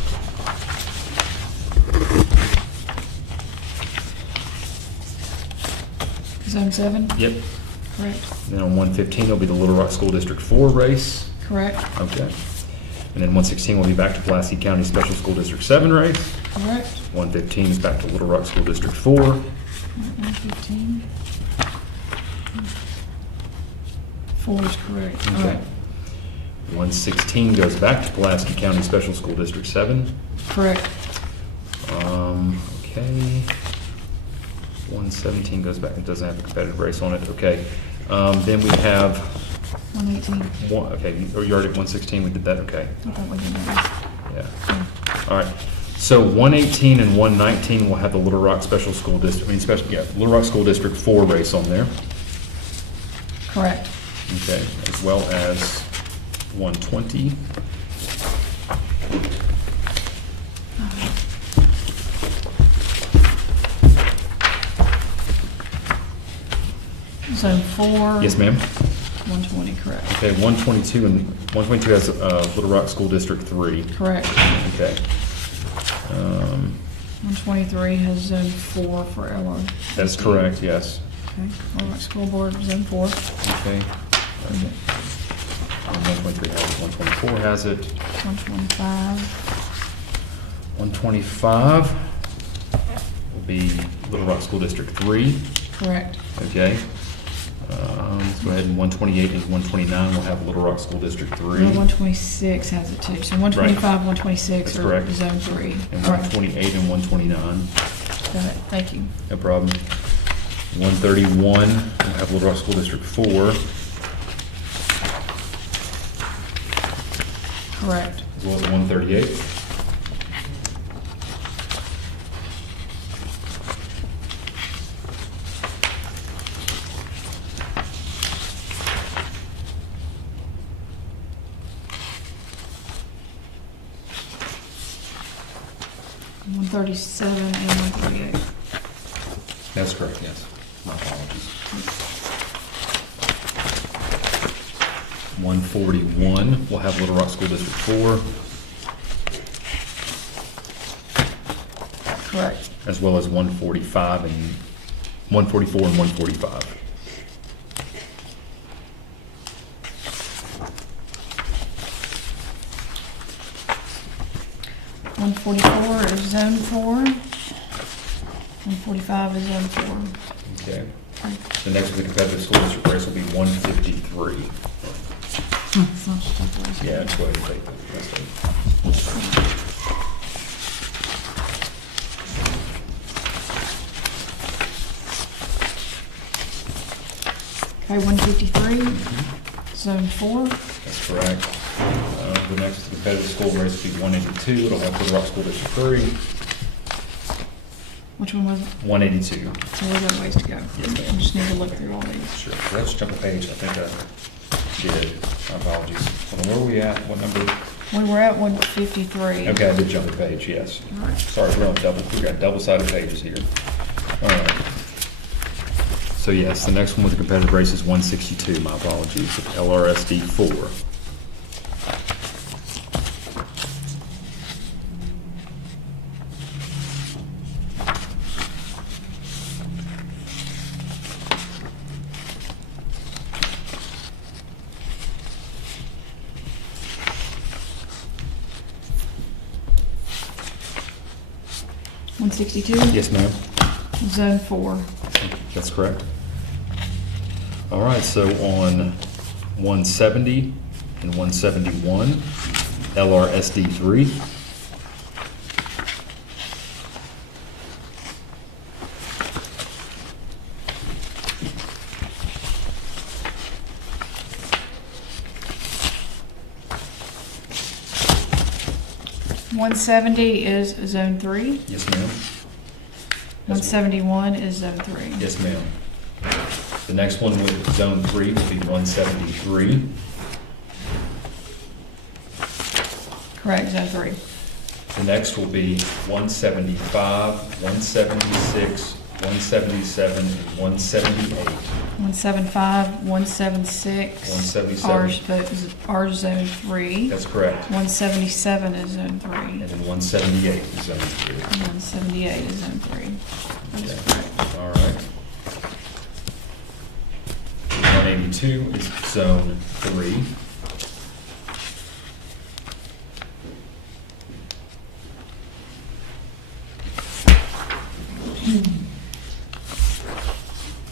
Zone 7? Yep. Correct. Then on 115, it'll be the Little Rock School District 4 race. Correct. Okay. And then 116 will be back to Pulaski County Special School District 7 race. Correct. 115 is back to Little Rock School District 4. 115. 4 is correct. All Okay. right. 116 goes back to Pulaski County Special School District 7. Correct. Okay. 117 goes back, it doesn't have a competitive race on it, okay. Then we have, 118. okay, you're already at 116, we did that, okay, I thought we did that. yeah. All right, so 118 and 119 will have the Little Rock Special School District, Little Rock School District 4 race on there, Correct. okay, as well as 120. Zone 4. Yes, ma'am. 120, correct. Okay, 122 has Little Rock School District 3. Correct. Okay. 123 has zone 4 for LR. That is correct, yes. Okay, Little Rock School Board, zone 4. Okay. 123 has it, 124 has it. 125, 125 will be Little Rock School District 3, correct. okay? Let's go ahead and 128 and 129 will have Little Rock School District 3. Well, 126 has it too, so 125, 126 That's are correct. zone 3. And All right, 128 and 129, got it, thank you. no problem. 131 will have Little Rock School District 4, Correct. as well as 138. One 137 and 138. That's correct, yes. My apologies. 141 will have Little Rock School District 4, Correct. as well as 145 and 144 and 145. One 144 is zone 4. 145 is zone 4. Okay. The next with the competitive school district race will be 153. Yeah, that's what I take. That's it. Okay, 153, zone 4. That's correct. The next competitive school race will be 182. It'll have Little Rock School District 3. Which one was it? 182. So we got a ways to go. Yes, ma'am. I just need to look through all these. Sure. Let's jump a page. I think I did. My apologies. Hold on, where are we at? What number? We were at 153. Okay, I did jump a page, yes. All right. Sorry, we got double-sided pages here. All right. So yes, the next one with the competitive race is 162. My apologies. With LRSD 4. One 162, Yes, ma'am. zone 4. That's correct. All right, so on 170 and 171, LRSD 3. One 170 is zone 3. Yes, ma'am. 171 is zone 3. Yes, ma'am. The next one with zone 3 will be 173. Correct, zone 3. The next will be 175, 176, 177, and 178. 175, 176. 177. Ours zone 3. That's correct. 177 is zone 3. And then 178 is zone 3. 178 is zone 3. That's Okay. correct. All right. 182 is zone 3. Hmm.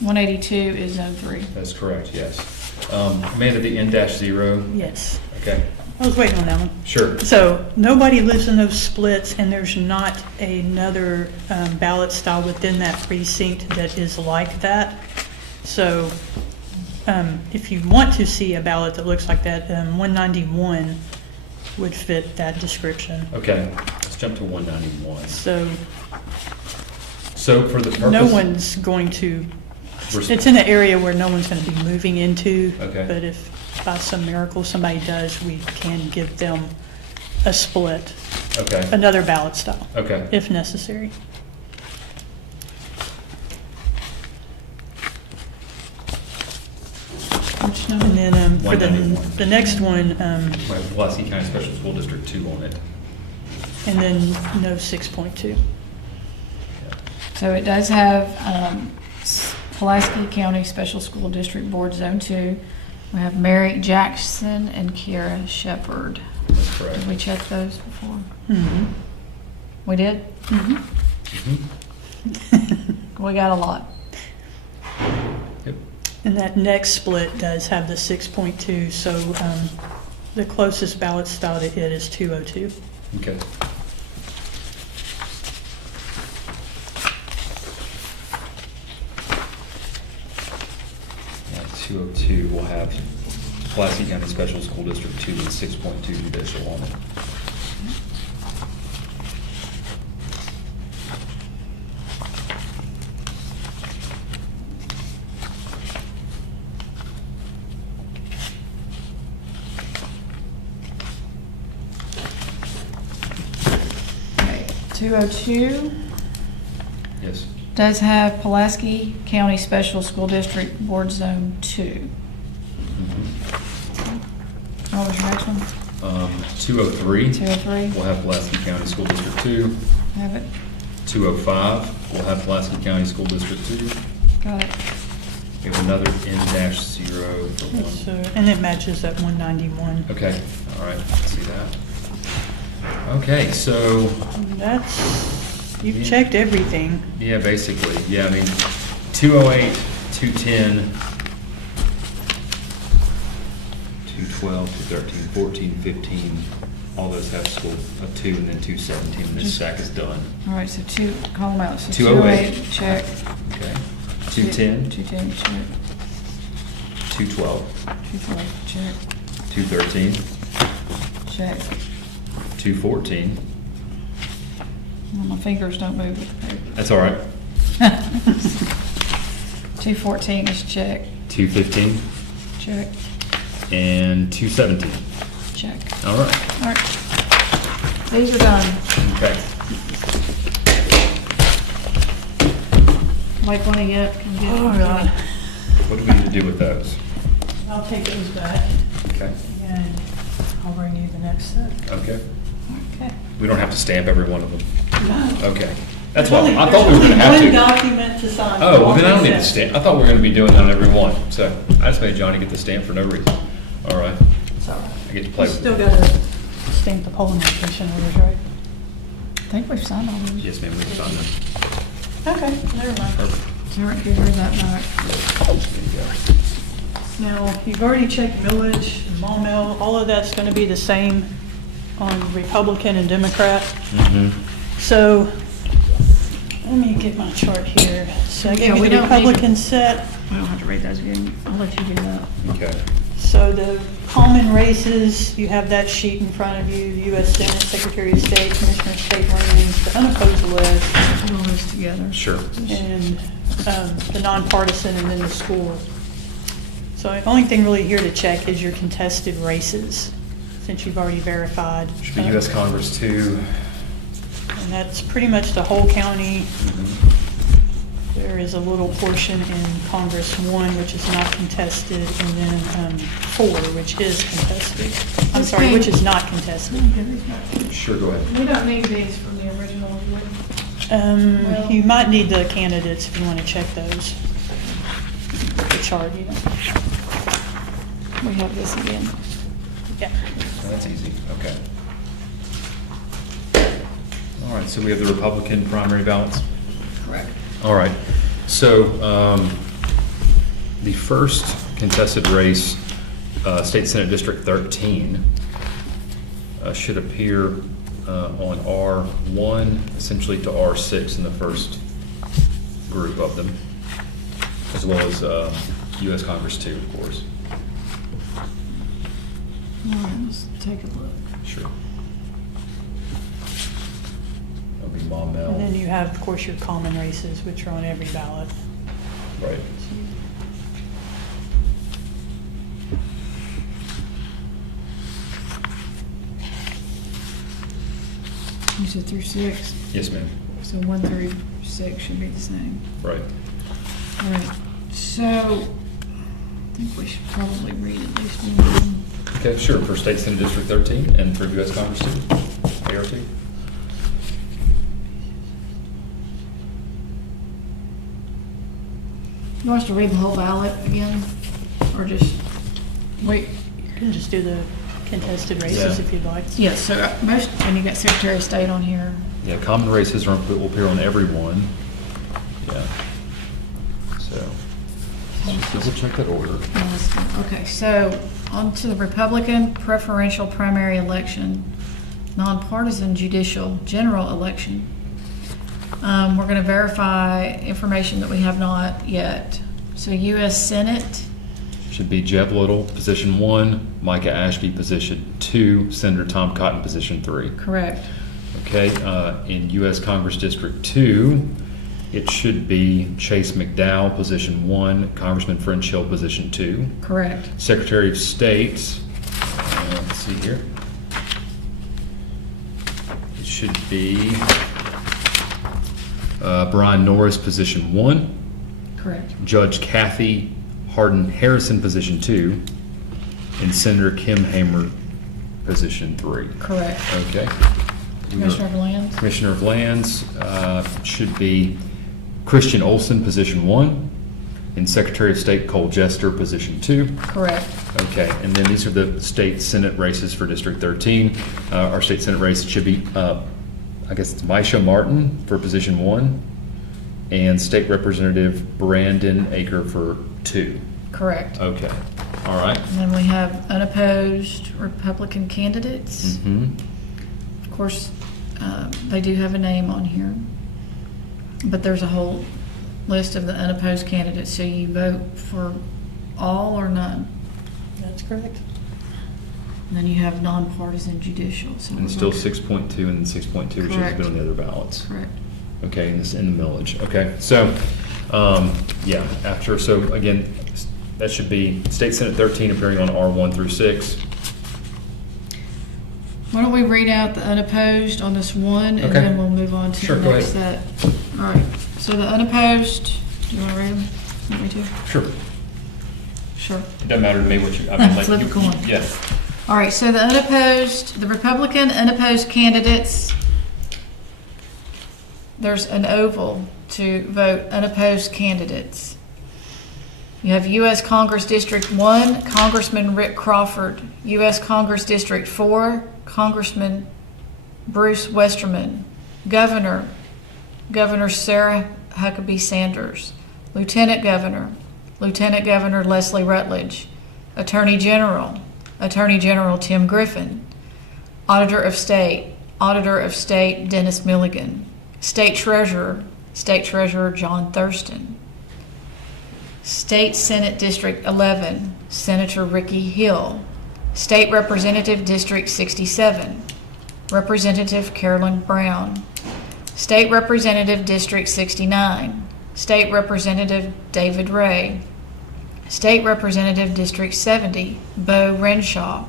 182 is zone 3. That's correct, yes. Amanda, the N-0, Yes. okay? I was waiting on that one. Sure. So nobody lives in those splits, and there's not another ballot style within that precinct that is like that. So if you want to see a ballot that looks like that, 191 would fit that description. Okay, let's jump to 191. So So for the purpose. no one's going to, it's in an area where no one's going to be moving into. Okay. But if by some miracle somebody does, we can give them a split, Okay, another ballot style, okay. if necessary. Which number? And then for 191. the next one, My Pulaski County Special School District 2 on it. and then no 6.2. So it does have Pulaski County Special School District Board Zone 2. We have Mary Jackson and Kiera Shepherd. That's correct. Did we check those before? Mhm. We did? Mhm. We got a lot. Yep. And that next split does have the 6.2, so the closest ballot style to it is 202. Okay. Yeah, 202 will have Pulaski County Special School District 2 with 6.2 judicial on it. Okay, 202 Yes. does have Pulaski County Special School District Board Zone 2. What was your next one? 203 203? will have Pulaski County School District 2. Have it? 205 will have Pulaski County School District 2. Got it. We have another N-0 for one. So, and it matches that 191. Okay, all right, see that. Okay, so, That's, you've Yeah. checked everything. yeah, basically, yeah, I mean, 208, 210, 212, 213, 14, 15, all those have school of 2, and then 217, and this stack is done. All right, so call them out. So 208. 208, check. Okay, 210, 210, check. 212, 212, check. 213, Check. 214, Well, my fingers don't move with the paper. that's all right, 214 is check. 215, Check. and 217. Check. All right, All right. These are done. okay. Like one of you can get. Oh, God. What do we need to do with those? I'll take those back Okay, and I'll bring you the next set. okay. Okay. We don't have to stamp every one of them. No. Okay. That's why, I thought we were gonna have One to. document to sign. Oh, well, then I don't need to All stamp. I thought we were gonna be doing that on every one. So I just made Johnny get the stamp for no reason. All right, It's all right. I get to play We with still it. gotta stamp the polling location orders, right? I think we've signed all those. Yes, ma'am, we can sign them. Okay, never mind. Perfect. Derek, give her that back. There you go. Now, you've already checked millage, and mall mill, all of that's gonna be the same on Republican and Democrat. Mhm. So, let me get my chart here. So I Yeah, gave we you the don't need to- Republican set. I don't have to read those again. I'll let you do that. Okay. So the common races, you have that sheet in front of you, U.S. Senate, Secretary of State, Commissioner of State Lands, the unopposed list, Put all this together. Sure. and the nonpartisan, and then the school. So the only thing really here to check is your contested races, since you've already verified. Should be U.S. Congress 2. And that's pretty much the whole county. Mhm. There is a little portion in Congress 1, which is not contested, and then 4, which is contested. I'm This sorry, came- which is not contested. Sure, go ahead. We don't need these from the original, would we? You might need the candidates if you want to check those. The chart, you know. We have this again. Yeah. That's easy, okay. All right, so we have the Republican primary ballots? Correct. All right, so the first contested race, State Senate District 13, should appear on R1, essentially to R6 in the first group of them, as well as U.S. Congress 2, of course. All right, let's take a look. Sure. That'll be Mom And then Mel, you have, of course, your common races, which are on every ballot. right. You said through 6, Yes, ma'am, so 1 through 6 should be the same. right. All right, so I think we should probably read at least one of them. Okay, sure, for State Senate District 13 and for U.S. Congress 2, AR2. You want us to read the whole ballot again? Or just, wait? You can just do the contested races Yeah. if you'd like. Yes, so most, and you got Secretary of State on here. Yeah, common races will appear on every one. Yeah. So, just double check that order. Okay, so on to the Republican preferential primary election, nonpartisan judicial general election. We're going to verify information that we have not yet. So U.S. Senate, Should be Jeb Little, position 1, Micah Ashby, position 2, Senator Tom Cotton, position 3. correct. Okay, in U.S. Congress District 2, it should be Chase McDowell, position 1, Congressman French Hill, position 2. Correct. Secretary of State, let's see here. It should be Brian Norris, position 1. Correct. Judge Kathy Hardin Harrison, position 2. And Senator Kim Hamer, position 3. Correct. Okay. Commissioner of Lands, Commissioner of Lands should be Christian Olson, position 1. And Secretary of State Cole Jester, position 2. correct. Okay, and then these are the state senate races for District 13. Our state senate race should be, I guess it's Misha Martin for position 1, and State Representative Brandon Aker for 2. Correct. Okay, all right. And then we have unopposed Republican candidates. Mm-hmm. Of course, they do have a name on here, but there's a whole list of the unopposed candidates, so you vote for all or none. That's correct. And then you have nonpartisan judicial. So And we're still voting- 6.2 and 6.2, which has Correct. been on the other ballots. Correct. Okay, in the millage. Okay, so, yeah, after, so again, that should be State Senate 13 appearing on R1 through 6. Why don't we read out the unopposed on this one, and Okay. then we'll move on to Sure, the go next set. All right, so the unopposed, do you want to read them? Want me to? Sure. Sure. It doesn't matter to me what you, I mean, like. Flip a you- coin. Yeah. All right, so the unopposed, the Republican unopposed candidates, there's an oval to vote unopposed candidates. You have U.S. Congress District 1, Congressman Rick Crawford. U.S. Congress District 4, Congressman Bruce Westerman. Governor, Governor Sarah Huckabee Sanders. Lieutenant Governor, Lieutenant Governor Leslie Rutledge. Attorney General, Attorney General Tim Griffin. Auditor of State Dennis Milligan. State Treasurer John Thurston. State Senate District 11, Senator Ricky Hill. State Representative District 67, Representative Carolyn Brown. State Representative District 69, State Representative David Ray. State Representative District 70, Bo Renshaw.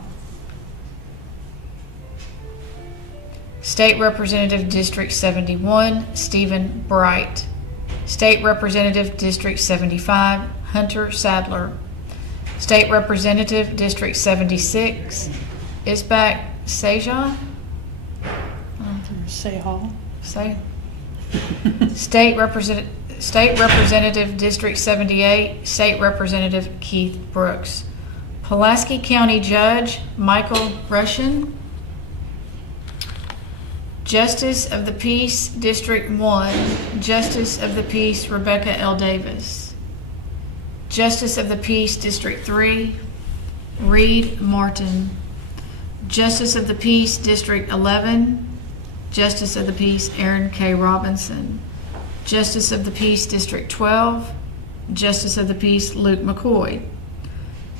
State Representative District 71, Stephen Bright. State Representative District 75, Hunter Sadler. State Representative District 76, Isbak Sejan. Say Hall. Say. State Representative District 78, State Representative Keith Brooks. Pulaski County Judge Michael Russian. Justice of the Peace District 1, Justice of the Peace Rebecca L. Davis. Justice of the Peace District 3, Reed Martin. Justice of the Peace District 11, Justice of the Peace Aaron K. Robinson. Justice of the Peace District 12, Justice of the Peace Luke McCoy.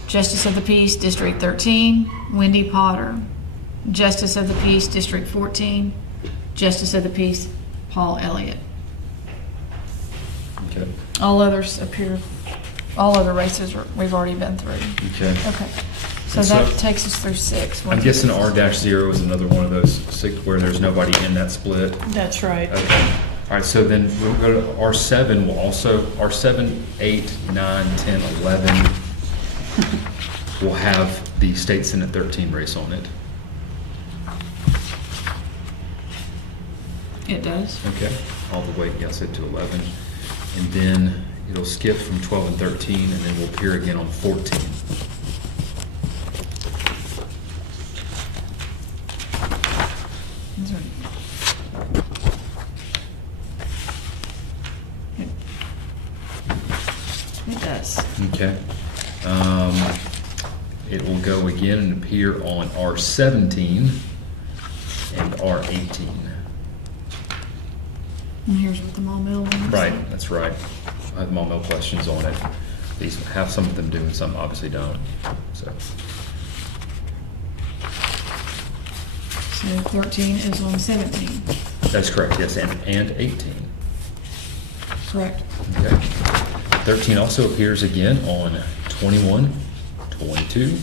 Justice of the Peace District 13, Wendy Potter. Justice of the Peace District 14, Justice of the Peace Paul Elliott. Okay. All others appear, all other races we've already been through. Okay. Okay, so And so- that takes us through 6. I'm guessing R-0 is another one of those 6 where there's nobody in that split. That's right. Okay. All right, so then we'll go to R7 will also, R7, 8, 9, 10, 11 will have the State Senate 13 race on it. It does. Okay, all the way, yeah, I said to 11. And then It'll skip from 12 and 13, and then we'll appear again on 14. These are- It does. Okay. It will go again and appear on R17 and R18. And here's what the Mall Mill one is. Right, that's right. I have all questions on it. These have some of them do and some obviously don't, so. So 13 is on 17, That's correct, yes, and 18. correct? Okay. 13 also appears again on 21, 22,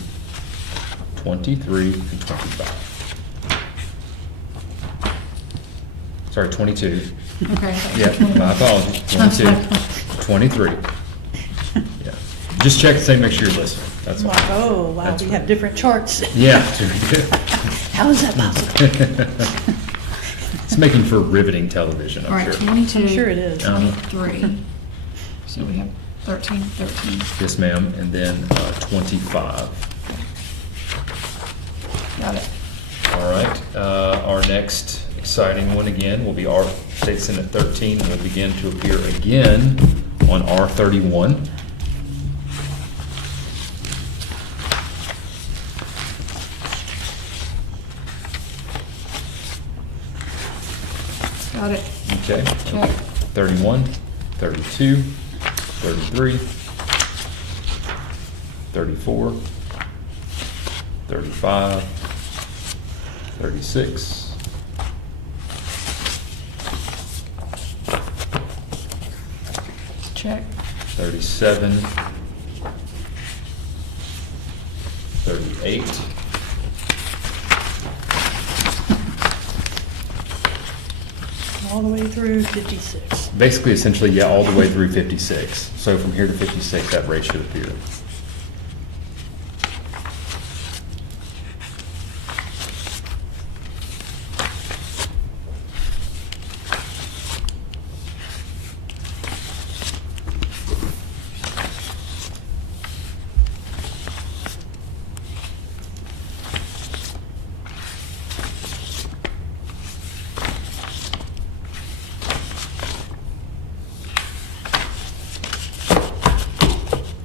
23, and 25. Sorry, 22. Okay. Yeah, my apologies. 22, 23. Yeah. Just check the same, make sure you're listening. That's all. Oh, wow, That's we right. have different charts. Yeah. How is that possible? It's making for riveting television, All I'm right, sure. 22. I'm sure it is. 23. So we have 13, 13. Yes, ma'am. And then 25. Got it. All right. Our next exciting one again will be our State Senate 13, and will begin to appear again on R31. Got it. Okay. Check. 31, 32, 33, 34, 35, 36, Check. 37, 38, All the way through 56. basically, essentially, yeah, all the way through 56. So from here to 56, that rate should appear.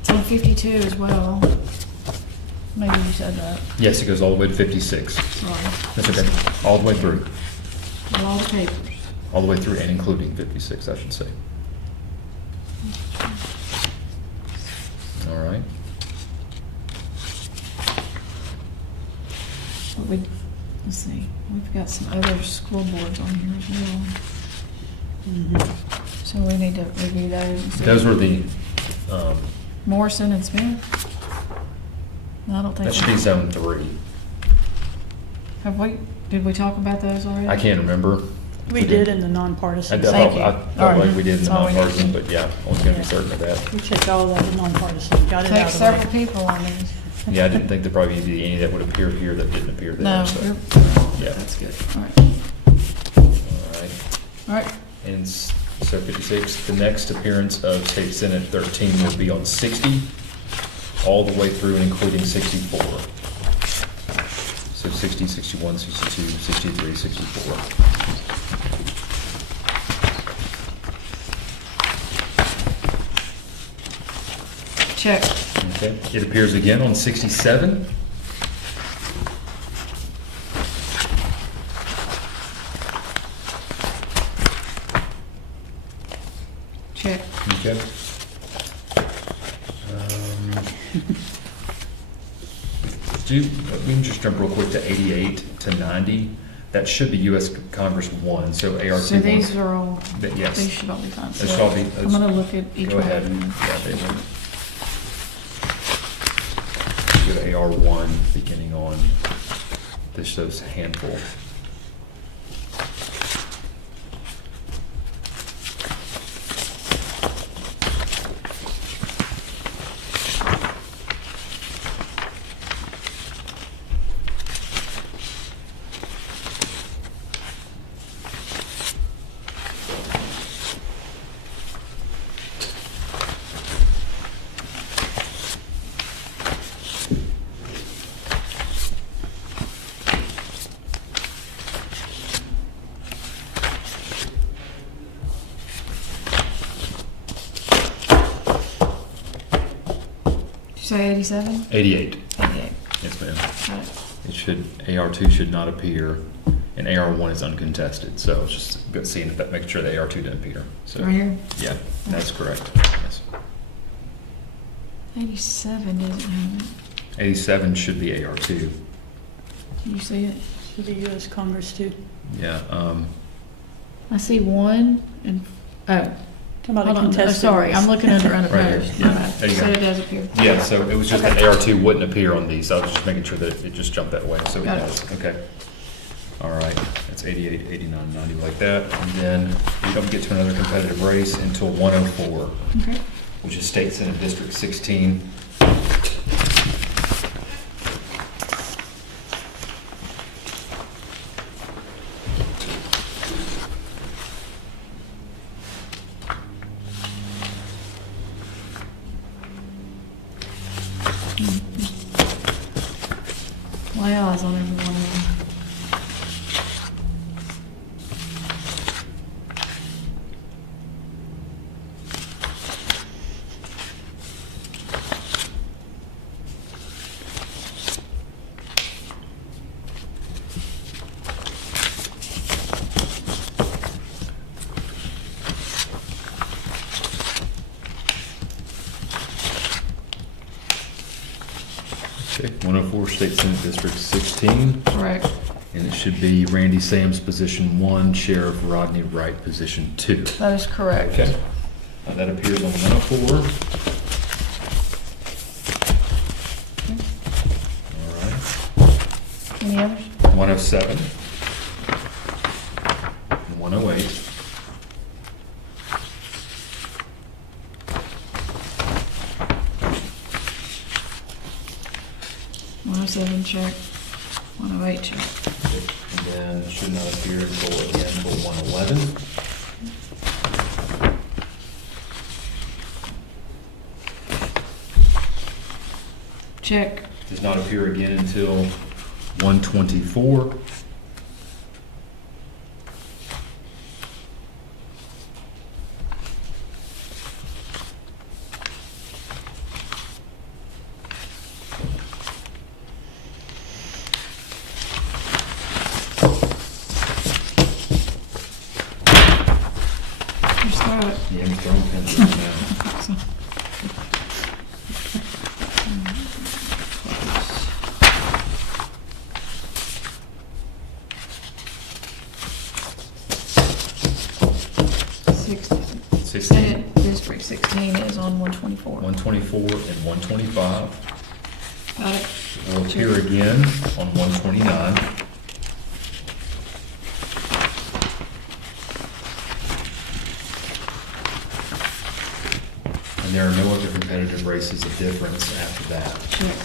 It's on 52 as well. Maybe you said that. Yes, it goes all the way to 56. Sorry. That's okay. All the way through. With all the papers. All the way through and including 56, I should say. All right. But let's see, we've got some other school boards on here as well. Mhm. So we need to review those. and see. Those were the, Morrison and Smith? No, I don't think. that should be zone 3. Did we talk about those already? I can't remember. We did in the I nonpartisan. felt Thank you. I All felt right. like we did in the That's all we need. nonpartisan, but yeah, I was gonna be certain of that. We checked all that in nonpartisan, got it out Takes of several the way. people on these. Yeah, I didn't think there'd probably be any that would appear here that didn't appear there. No, so, you're, Yeah. that's good. All right. All right. All right. And so 56, the next appearance of State Senate 13 will be on 60, all the way through and including 64. So 60, 61, 62, 63, 64. Check. Okay, it appears again on 67. Check. Okay. We can just jump real quick to 88 to 90. That should be U.S. Congress 1, so ART So 1. these are all, But yes. these should all be fine. They So should all be- I'm gonna look at each Go one. ahead. Yeah, they will. Go to AR1, beginning on, this shows handful. you say 87? 88. 88. Yes, ma'am. Got it. It should, AR2 should not appear, and AR1 is uncontested, so it's just good seeing if that, making sure that AR2 didn't appear. So, Right here? yeah, that's correct. Yes. 87 doesn't have it. 87 should be AR2. Can you see it? To the U.S. Congress too. Yeah, I see 1 and, oh. Talking about Hold a on. contested Sorry, race. I'm looking under unopposed. Right here. Yeah, My bad. there you So go. it does appear. yeah, so it was just that AR2 wouldn't appear on these, so I was just making sure that it just jumped that way, so it Got it. does. Okay. All right, that's 88, 89, 90, like that. And then we don't get to another competitive race until 104, Okay. which is State Senate District 16. My eyes on every one of them. Okay, 104 State Senate District 16, Correct. and it should be Randy Sams, position 1, Sheriff Rodney Wright, position 2. That is correct. Okay, that appears on 104. All right, Any others? 107, and 108. 107 check. 108 check. And then should not appear until 111. Check. Does not appear again until 124. Just throw it. Yeah, I'm throwing pencils now. So- Six- 16, Senate District 16 is on 124. 124, and 125. Got it. Will appear again on 129. And there are no other competitive races of difference after that. Check.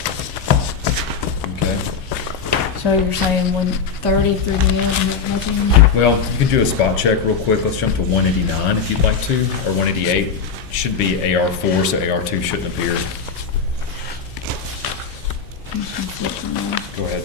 Okay? So you're saying 130 through the end, nothing? Well, you can do a spot check real quick. Let's jump to 189 if you'd like to, or 188. Should be AR4, so AR2 shouldn't appear. I'm just gonna flip them around. Go ahead.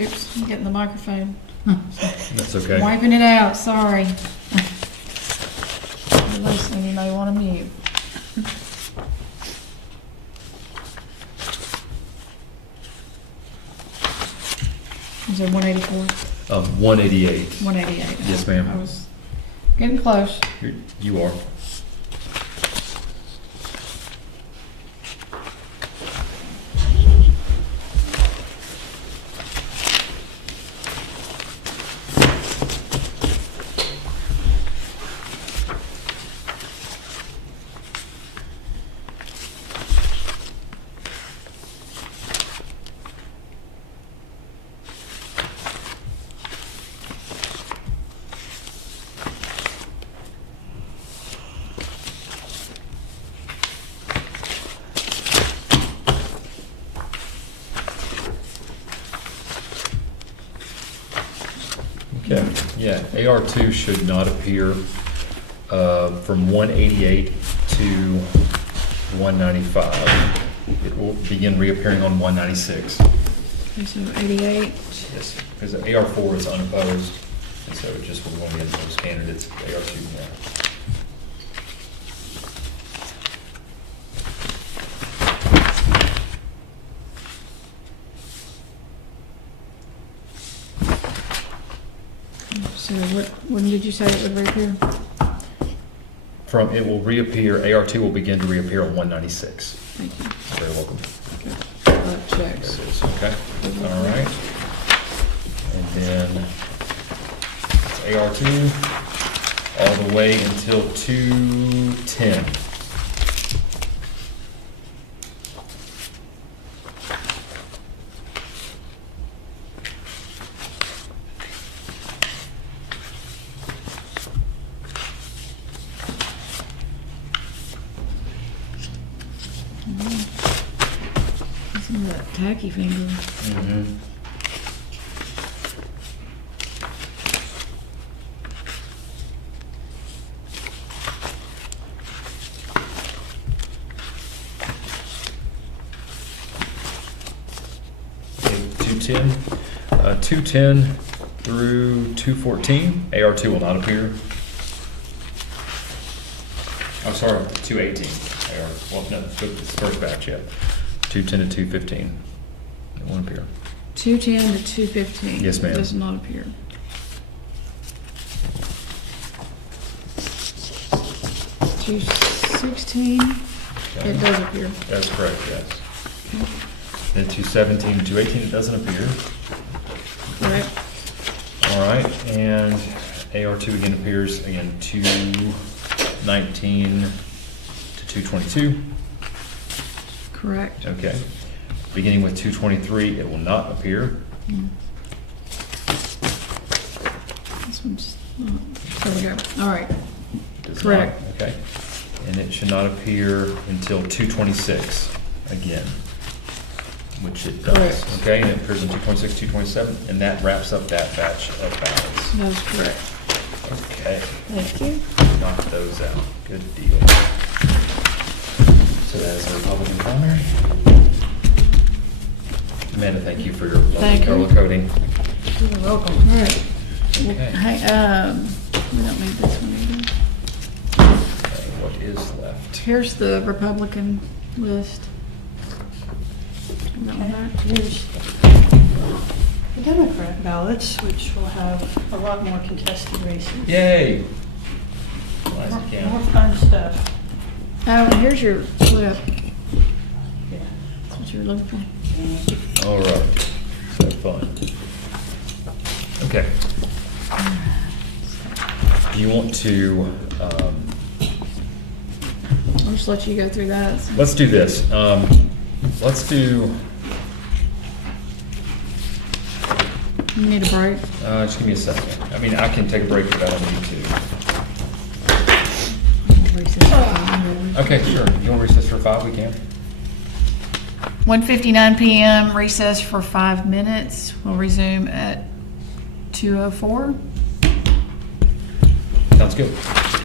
Oops, I'm getting the microphone. That's okay. Wiping it out, sorry. Listen, you may want to mute. Is there 184? 188. 188. Yes, ma'am. I was getting close. You are. Okay, yeah, AR2 should not appear from 188 to 195. It will begin reappearing on 196. Okay, so 88. Yes, because AR4 is unopposed, and so it just will go in those candidates, AR2 now. So when did you say it would reappear? It will reappear, AR2 will begin to reappear on 196. Thank you. You're very welcome. There Checks. it is, okay, all right. And then it's AR2 all the way until 210. Isn't that tacky finger? Mm-hmm. Okay, 210. 210 through 214, AR2 will not appear. I'm sorry, 218. Well, no, it's the first batch, yeah. 210 to 215. It won't appear. 210 to 215. Yes, ma'am. Does not appear. Two 16. Okay. It does appear. That's correct, yes. Then 217 to 218, it doesn't appear. Correct. All right, and AR2 again appears, again, 219 to 222. Correct. Okay. Beginning with 223, it will not appear. This one's not. There we go. All right. Does not, Correct. okay. And it should not appear until 226 again, which it does. Correct. Okay, and it appears in 226, 227, and that wraps up that batch of ballots. That is correct. Okay, Thank you. knock those out. Good deal. So that is a Republican primary. Amanda, thank you for your lovely Thank you. color coding. You're welcome. All right. Okay. Hey, we don't need this one either. Okay, what is left? Here's the Republican list. That one back. Here's the Democrat ballots, which will have a lot more contested races. Yay! Pulaski More County. fun stuff. Oh, and here's your slip. Yeah. That's what you were looking for. All right, so fun. Okay. Do you want to, I'll just let you go through that. let's do this. Let's do, You need a break? just give me a second. I mean, I can take a break if I don't need to. Okay, sure. You want to recess for 5? We can. 1:59 PM, recess for 5 minutes. We'll resume at 2:04. Sounds good.